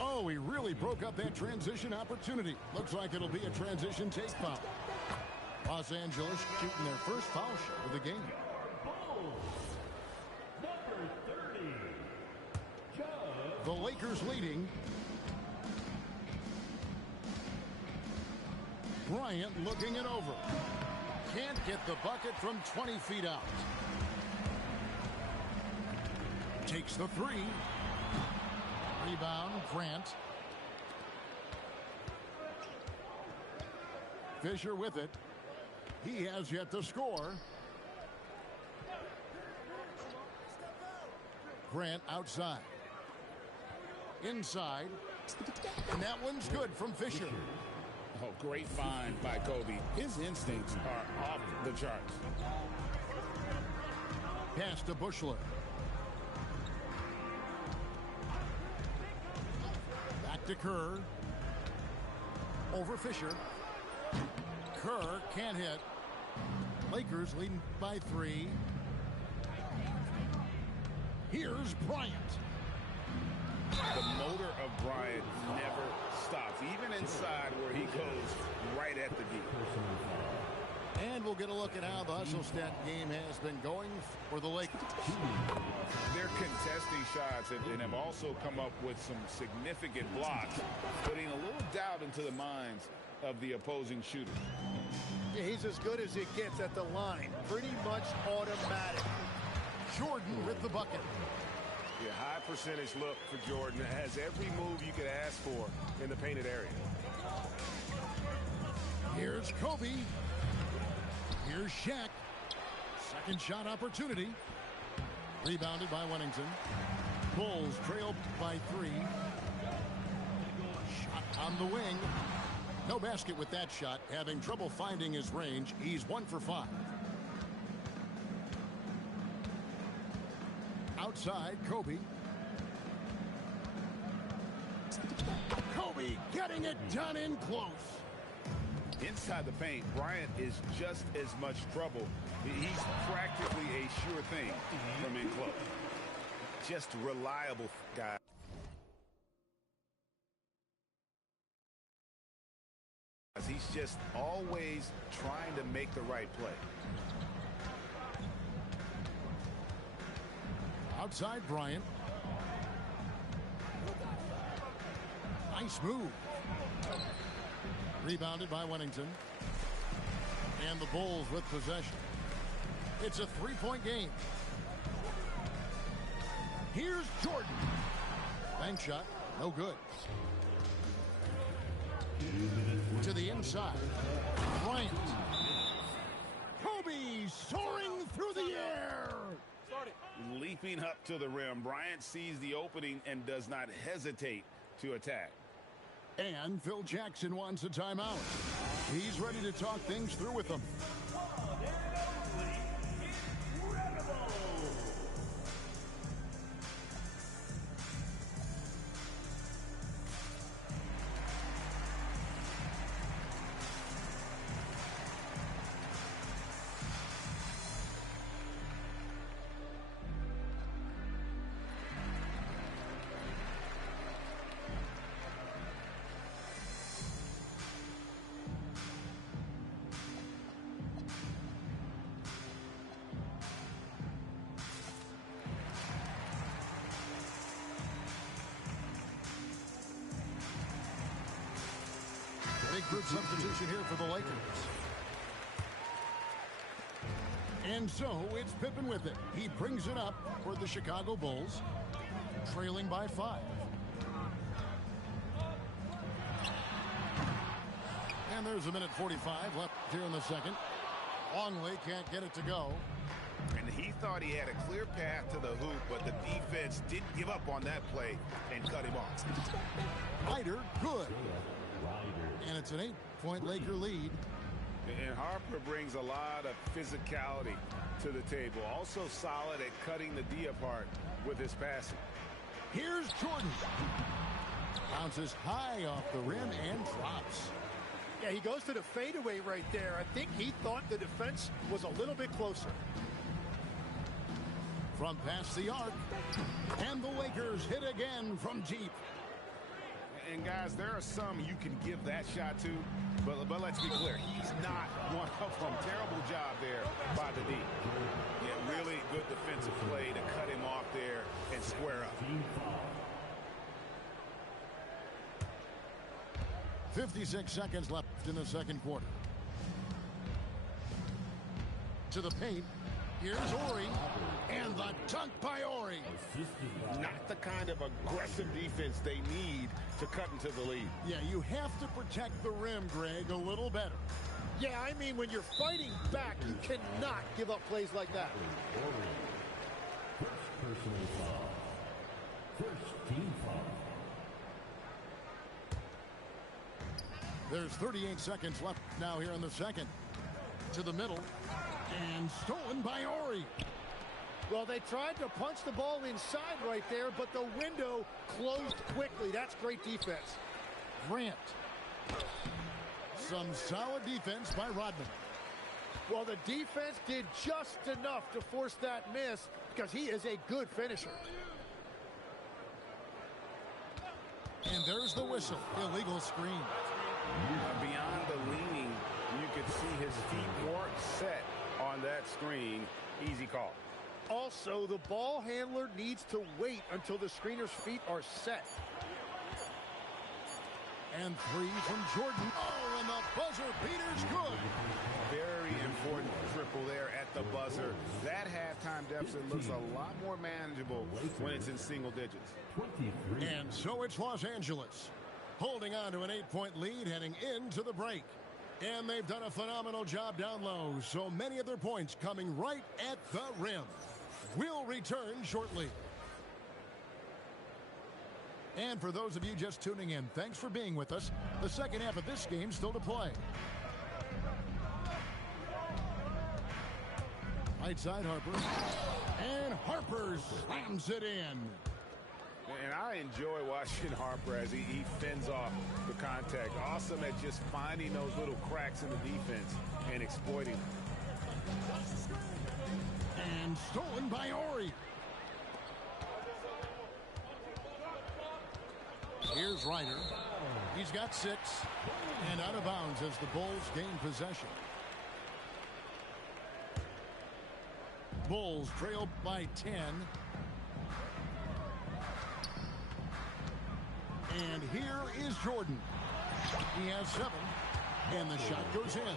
Oh, he really broke up that transition opportunity. Looks like it'll be a transition take foul. Los Angeles shooting their first foul shot of the game. The Lakers leading. Bryant looking it over. Can't get the bucket from 20 feet out. Takes the three. Rebound, Grant. Fisher with it. He has yet to score. Grant outside. Inside. And that one's good from Fisher. Oh, great find by Kobe. His instincts are off the charts. Pass to Bushler. Back to Kerr. Over Fisher. Kerr can't hit. Lakers leading by 3. Here's Bryant. The motor of Bryant never stops, even inside where he goes right at the D. And we'll get a look at how the Hustle-Stat game has been going for the Lakers. They're contesting shots and have also come up with some significant blocks, putting a little doubt into the minds of the opposing shooter. Yeah, he's as good as it gets at the line. Pretty much automatic. Jordan with the bucket. Yeah, high percentage look for Jordan. It has every move you could ask for in the painted area. Here's Kobe. Here's Shaq. Second shot opportunity. Rebounded by Wennington. Bulls trail by 3. Shot on the wing. No basket with that shot. Having trouble finding his range. He's 1 for 5. Outside, Kobe. Kobe getting it done in close. Inside the paint, Bryant is just as much trouble. He's practically a sure thing from in close. Just reliable guy. He's just always trying to make the right play. Outside Bryant. Nice move. Rebounded by Wennington. And the Bulls with possession. It's a 3-point game. Here's Jordan. Bank shot. No good. To the inside. Bryant. Kobe soaring through the air. Leaping up to the rim, Bryant sees the opening and does not hesitate to attack. And Phil Jackson wants a timeout. He's ready to talk things through with them. Big group substitution here for the Lakers. And so it's Pippen with it. He brings it up for the Chicago Bulls, trailing by 5. And there's a minute 45 left here in the second. Longley can't get it to go. And he thought he had a clear path to the hoop, but the defense didn't give up on that play and cut him off. Ryder, good. And a it's an 8-point Laker lead. And Harper brings a lot of physicality to the table. Also solid at cutting the D apart with his passing. Here's Jordan. Bounces high off the rim and drops. Yeah, he goes to the fadeaway right there. I think he thought the defense was a little bit closer. From past the arc. And the Lakers hit again from deep. And guys, there are some you can give that shot to, but let's be clear, he's not one of them. Terrible job there by the D. Yeah, really good defensive play to cut him off there and square up. 56 seconds left in the second quarter. To the paint. Here's Ori, and the dunk by Ori. Not the kind of aggressive defense they need to cut into the lead. Yeah, you have to protect the rim, Greg, a little better. Yeah, I mean, when you're fighting back, you cannot give up plays like that. First personal foul. First team foul. There's 38 seconds left now here in the second. To the middle. And stolen by Ori. Well, they tried to punch the ball inside right there, but the window closed quickly. That's great defense. Grant. Some solid defense by Rodman. Well, the defense did just enough to force that miss because he is a good finisher. And there's the whistle. Illegal screen. Beyond the leaning, you could see his feet weren't set on that screen. Easy call. Also, the ball handler needs to wait until the screener's feet are set. And three from Jordan. Oh, and the buzzer beater's good. Very important triple there at the buzzer. That halftime deficit looks a lot more manageable when it's in single digits. 23. And so it's Los Angeles, holding on to an 8-point lead heading into the break. And they've done a phenomenal job down low, so many of their points coming right at the rim. We'll return shortly. And for those of you just tuning in, thanks for being with us. The second half of this game still to play. Right side Harper. And Harper slams it in. And I enjoy watching Harper as he fends off the contact. Awesome at just finding those little cracks in the defense and exploiting them. And stolen by Ori. Here's Ryder. He's got 6. And out of bounds as the Bulls gain possession. Bulls trail by 10. And here is Jordan. He has 7. And the shot goes in.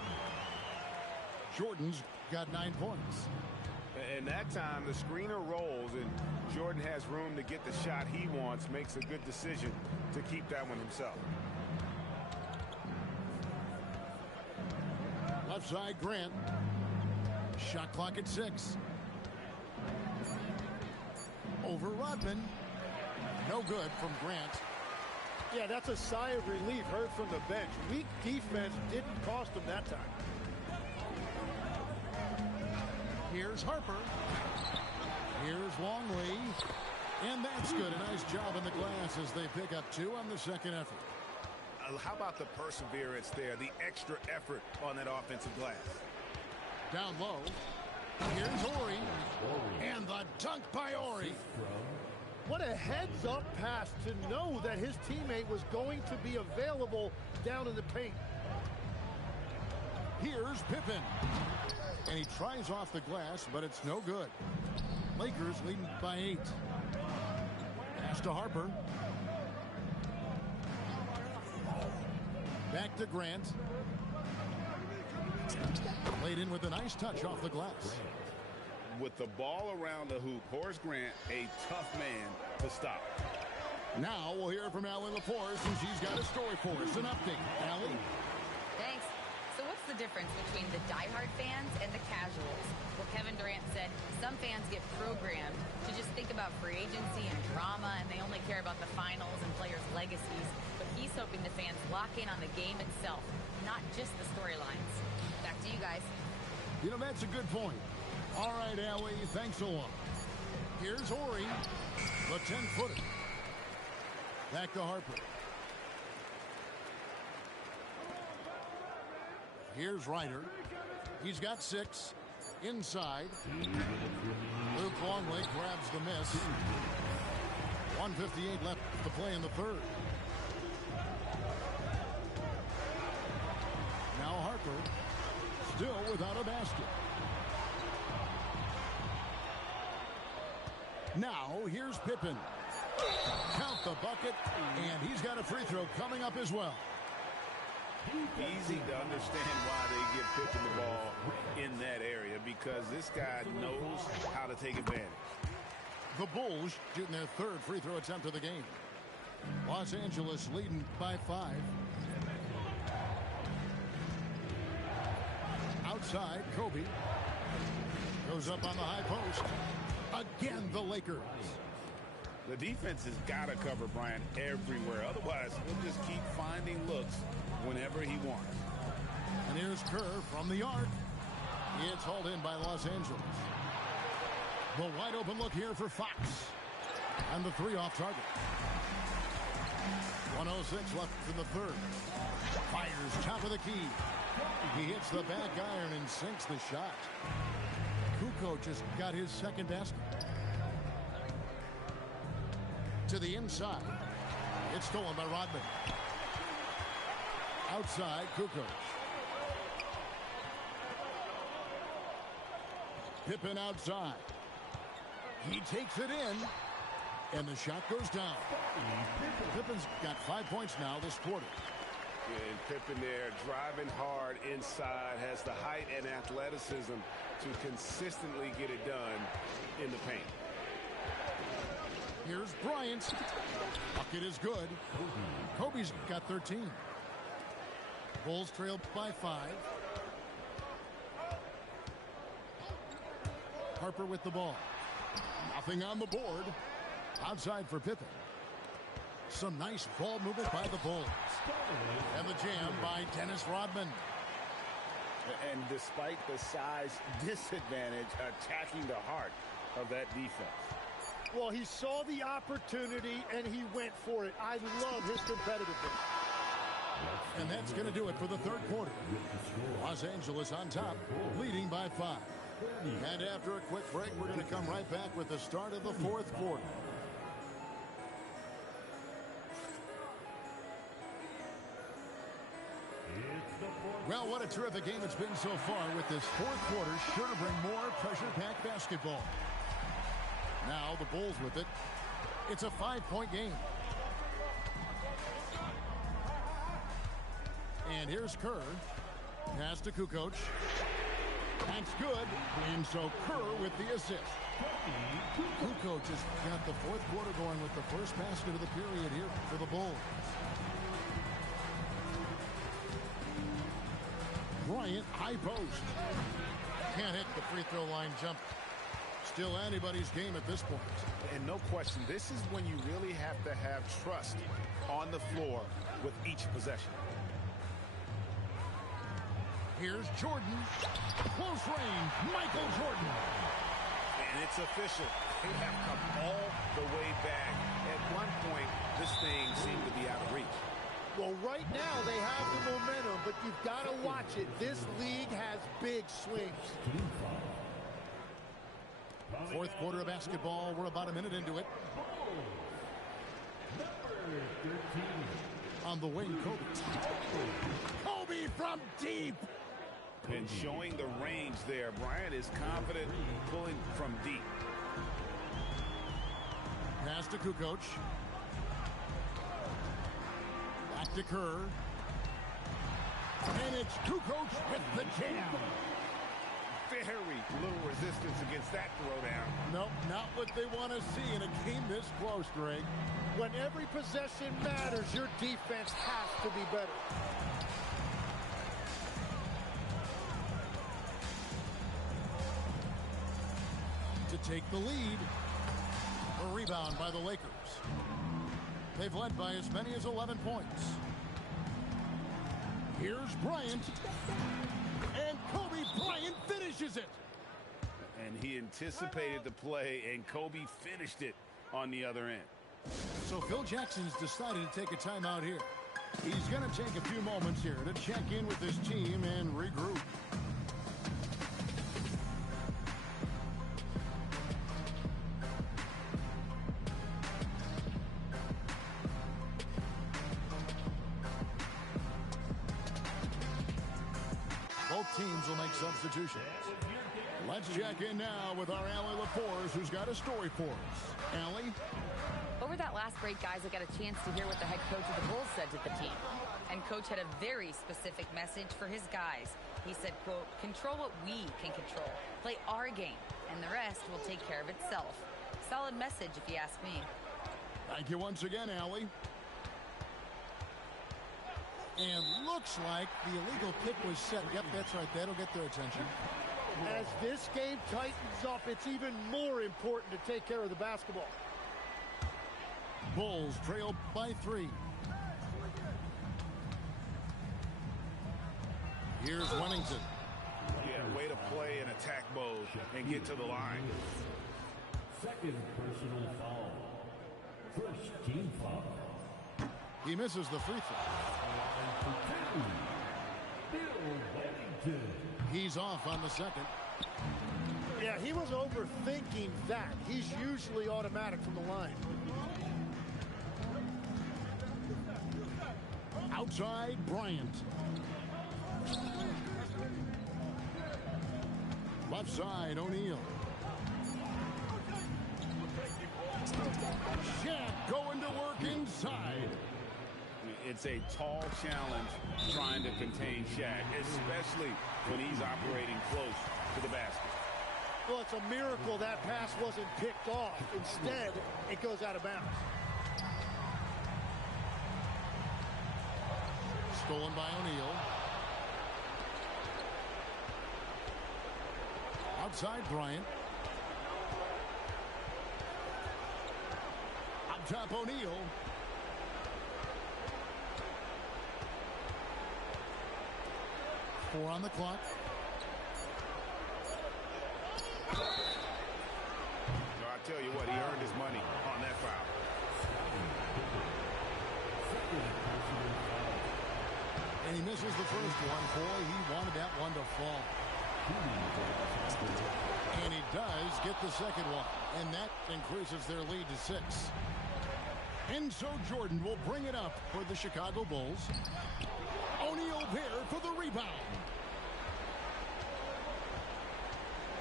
Jordan's got 9 points. And that time the screener rolls and Jordan has room to get the shot he wants. Makes a good decision to keep that one himself. Left side Grant. Shot clock at 6. Over Rodman. No good from Grant. Yeah, that's a sigh of relief heard from the bench. Weak defense didn't cost them that time. Here's Harper. Here's Longley. And that's good. A nice job in the glass as they pick up 2 on the second effort. How about the perseverance there, the extra effort on that offensive glass? Down low. Here's Ori. And the dunk by Ori. What a heads-up pass to know that his teammate was going to be available down in the paint. Here's Pippen. And he tries off the glass, but it's no good. Lakers leading by 8. Pass to Harper. Back to Grant. Played in with a nice touch off the glass. With the ball around the hoop, Horace Grant, a tough man to stop. Now we'll hear from Allie LaForce, and she's got a story for us. An update. Allie? Thanks. So what's the difference between the diehard fans and the casuals? Well, Kevin Durant said some fans get programmed to just think about free agency and drama, and they only care about the finals and players' legacies. But he's hoping the fans lock in on the game itself, not just the storylines. Back to you guys. You know, that's a good point. All right, Allie, thanks a lot. Here's Horry, the 10-footer. Back to Harper. Here's Ryder. He's got 6. Inside. Luke Longley grabs the miss. 1:58 left to play in the third. Now Harper, still without a basket. Now here's Pippen. Count the bucket, and he's got a free throw coming up as well. Easy to understand why they give Pippen the ball in that area, because this guy knows how to take advantage. The Bulls shooting their third free throw attempt of the game. Los Angeles leading by 5. Outside, Kobe goes up on the high post. Again, the Lakers. The defense has got to cover Bryant everywhere. Otherwise, he'll just keep finding looks whenever he wants. And here's Kerr from the arc. It's hauled in by Los Angeles. The wide open look here for Fox. And the 3 off target. 1:06 left in the third. Fires top of the key. He hits the back iron and sinks the shot. Kukoc just got his second basket. To the inside. It's stolen by Rodman. Outside, Kukoc. Pippen outside. He takes it in. And the shot goes down. Pippen's got 5 points now this quarter. And Pippen there driving hard inside, has the height and athleticism to consistently get it done in the paint. Here's Bryant. Bucket is good. Kobe's got 13. Bulls trail by 5. Harper with the ball. Nothing on the board. Outside for Pippen. Some nice ball movement by the Bulls. And the jam by Dennis Rodman. And despite the size disadvantage, attacking the heart of that defense. Well, he saw the opportunity and he went for it. I love his competitiveness. And that's going to do it for the third quarter. Los Angeles on top, leading by 5. And after a quick break, we're going to come right back with the start of the fourth quarter. Well, what a terrific game it's been so far, with this fourth quarter sure to bring more pressure-packed basketball. Now the Bulls with it. It's a 5-point game. And here's Kerr. Pass to Kukoc. That's good. And so Kerr with the assist. Kukoc has got the fourth quarter going with the first basket of the period here for the Bulls. Bryant, high post. Can't hit the free throw line jump. Still anybody's game at this point. And no question, this is when you really have to have trust on the floor with each possession. Here's Jordan. Close range, Michael Jordan. And it's official. They have come all the way back. At one point, this thing seemed to be out of reach. Well, right now they have the momentum, but you've got to watch it. This league has big swings. Fourth quarter of basketball. We're about a minute into it. On the wing, Kobe. Kobe from deep. And showing the range there. Bryant is confident pulling from deep. Pass to Kukoc. Back to Kerr. And it's Kukoc with the jam. Very little resistance against that throwdown. Nope, not what they want to see in a game this close, Greg. When every possession matters, your defense has to be better. To take the lead. A rebound by the Lakers. They've led by as many as 11 points. Here's Bryant. And Kobe Bryant finishes it. And he anticipated the play, and Kobe finished it on the other end. So Phil Jackson's decided to take a timeout here. He's going to take a few moments here to check in with his team and regroup. Both teams will make substitutions. Let's check in now with our Allie LaForce, who's got a story for us. Allie? Over that last break, guys, I got a chance to hear what the head coach of the Bulls said to the team. And coach had a very specific message for his guys. He said, quote, control what we can control. Play our game, and the rest will take care of itself. Solid message, if you ask me. Thank you once again, Allie. And looks like the illegal kick was set. Yep, that's right. That'll get their attention. As this game tightens up, it's even more important to take care of the basketball. Bulls trail by 3. Here's Wennington. Yeah, way to play in attack mode and get to the line. Second personal foul. First team foul. He misses the free throw. Bill Wennington. He's off on the second. Yeah, he was overthinking that. He's usually automatic from the line. Outside, Bryant. Left side, O'Neal. Shaq going to work inside. It's a tall challenge trying to contain Shaq, especially when he's operating close to the basket. Well, it's a miracle that pass wasn't picked off. Instead, it goes out of bounds. Stolen by O'Neal. Outside, Bryant. Up top, O'Neal. Four on the clock. No, I tell you what, he earned his money on that foul. And he misses the first one. Boy, he wanted that one to fall. And he does get the second one. And that increases their lead to 6. Enzo Jordan will bring it up for the Chicago Bulls. O'Neal there for the rebound.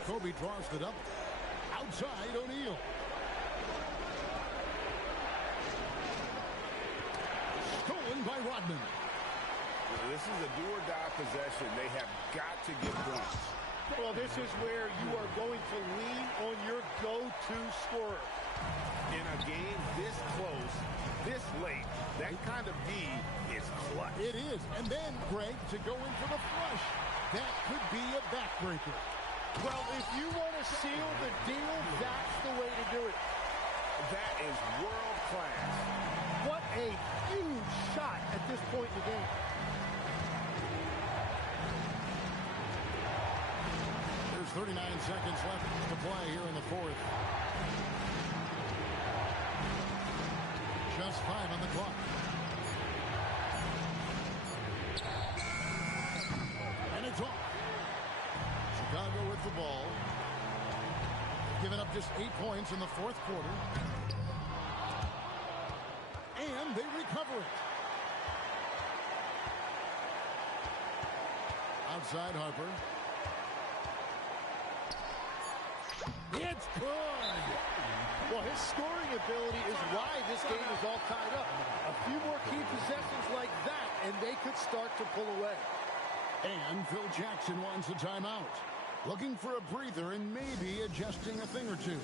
Kobe draws the double. Outside, O'Neal. Stolen by Rodman. This is a do-or-die possession. They have got to get points. Well, this is where you are going to lean on your go-to scorer. In a game this close, this late, that kind of D is clutch. It is. And then, Greg, to go in for the flush. That could be a backbreaker. Well, if you want to seal the deal, that's the way to do it. That is world class. What a huge shot at this point in the game. There's 39 seconds left to play here in the fourth. Just 5 on the clock. And it's off. Chicago with the ball. Giving up just 8 points in the fourth quarter. And they recover it. Outside Harper. It's good. Well, his scoring ability is why this game is all tied up. A few more key possessions like that, and they could start to pull away. And Phil Jackson wants a timeout. Looking for a breather and maybe adjusting a thing or two.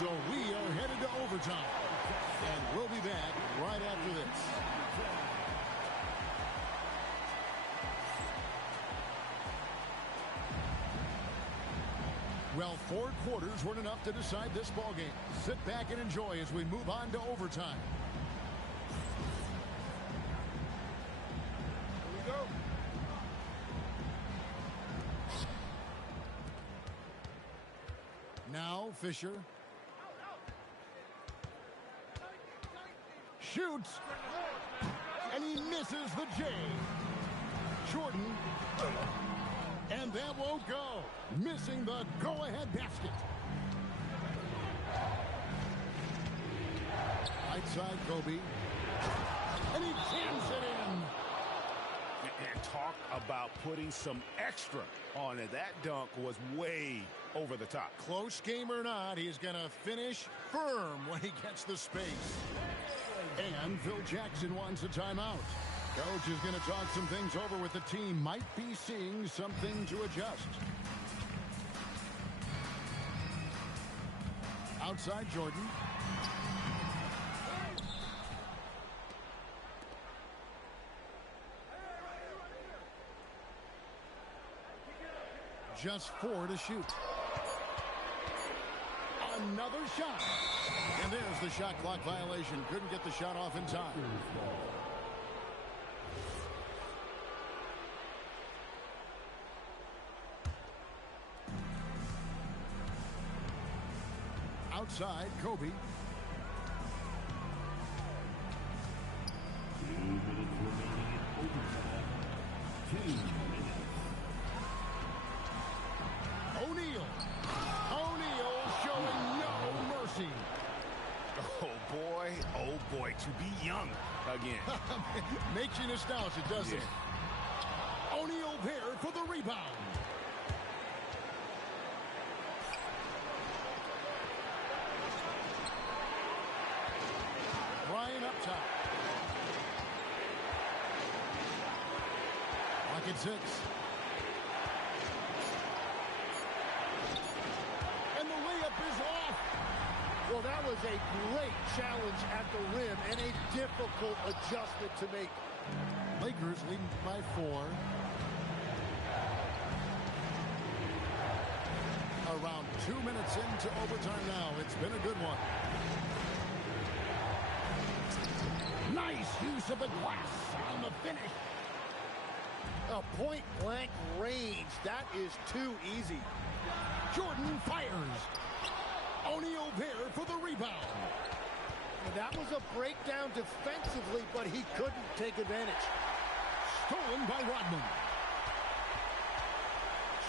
So we are headed to overtime. And we'll be back right after this. Well, 4 quarters weren't enough to decide this ballgame. Sit back and enjoy as we move on to overtime. Here we go. Now Fisher. Shoots. And he misses the J. Jordan. And that won't go. Missing the go-ahead basket. Right side, Kobe. And he jams it in. And talk about putting some extra on it. That dunk was way over the top. Close game or not, he's going to finish firm when he gets the space. And Phil Jackson wants a timeout. Coach is going to talk some things over with the team. Might be seeing something to adjust. Outside Jordan. Just 4 to shoot. Another shot. And there's the shot clock violation. Couldn't get the shot off in time. Outside, Kobe. 2 minutes remaining in overtime. 2 minutes. O'Neal. O'Neal showing no mercy. Oh boy, to be young again. Makes you nostalgic, doesn't it? O'Neal there for the rebound. Bryant up top. Lock at 6. And the layup is off. Well, that was a great challenge at the rim and a difficult adjustment to make. Lakers leading by 4. Around 2 minutes into overtime now. It's been a good one. Nice use of the glass on the finish. A point-blank range. That is too easy. Jordan fires. O'Neal there for the rebound. And that was a breakdown defensively, but he couldn't take advantage. Stolen by Rodman.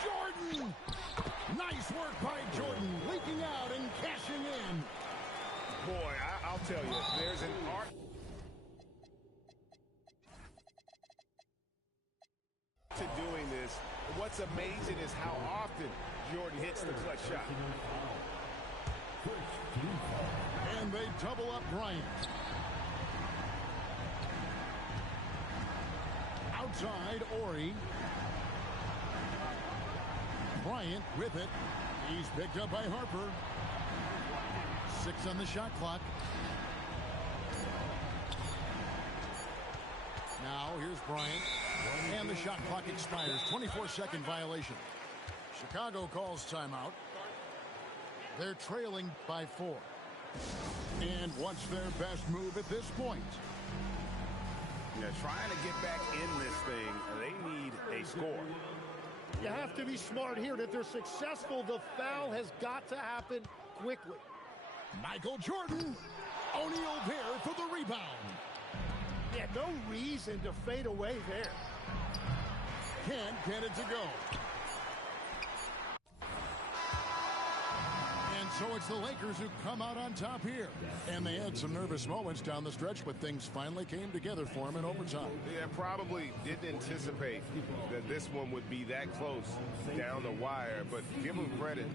Jordan! Nice work by Jordan, leaking out and cashing in. Boy, I'll tell you, there's an art to doing this. What's amazing is how often Jordan hits the clutch shot. And they double up Bryant. Outside, Ori. Bryant with it. He's picked up by Harper. 6 on the shot clock. Now here's Bryant. And the shot clock expires. 24-second violation. Chicago calls timeout. They're trailing by 4. And what's their best move at this point? Yeah, trying to get back in this thing, they need a score. You have to be smart here. If they're successful, the foul has got to happen quickly. Michael Jordan. O'Neal there for the rebound. Yeah, no reason to fade away there. Can't get it to go. And so it's the Lakers who come out on top here. And they had some nervous moments down the stretch, but things finally came together for them in overtime. Yeah, probably didn't anticipate that this one would be that close down the wire, but give them credit.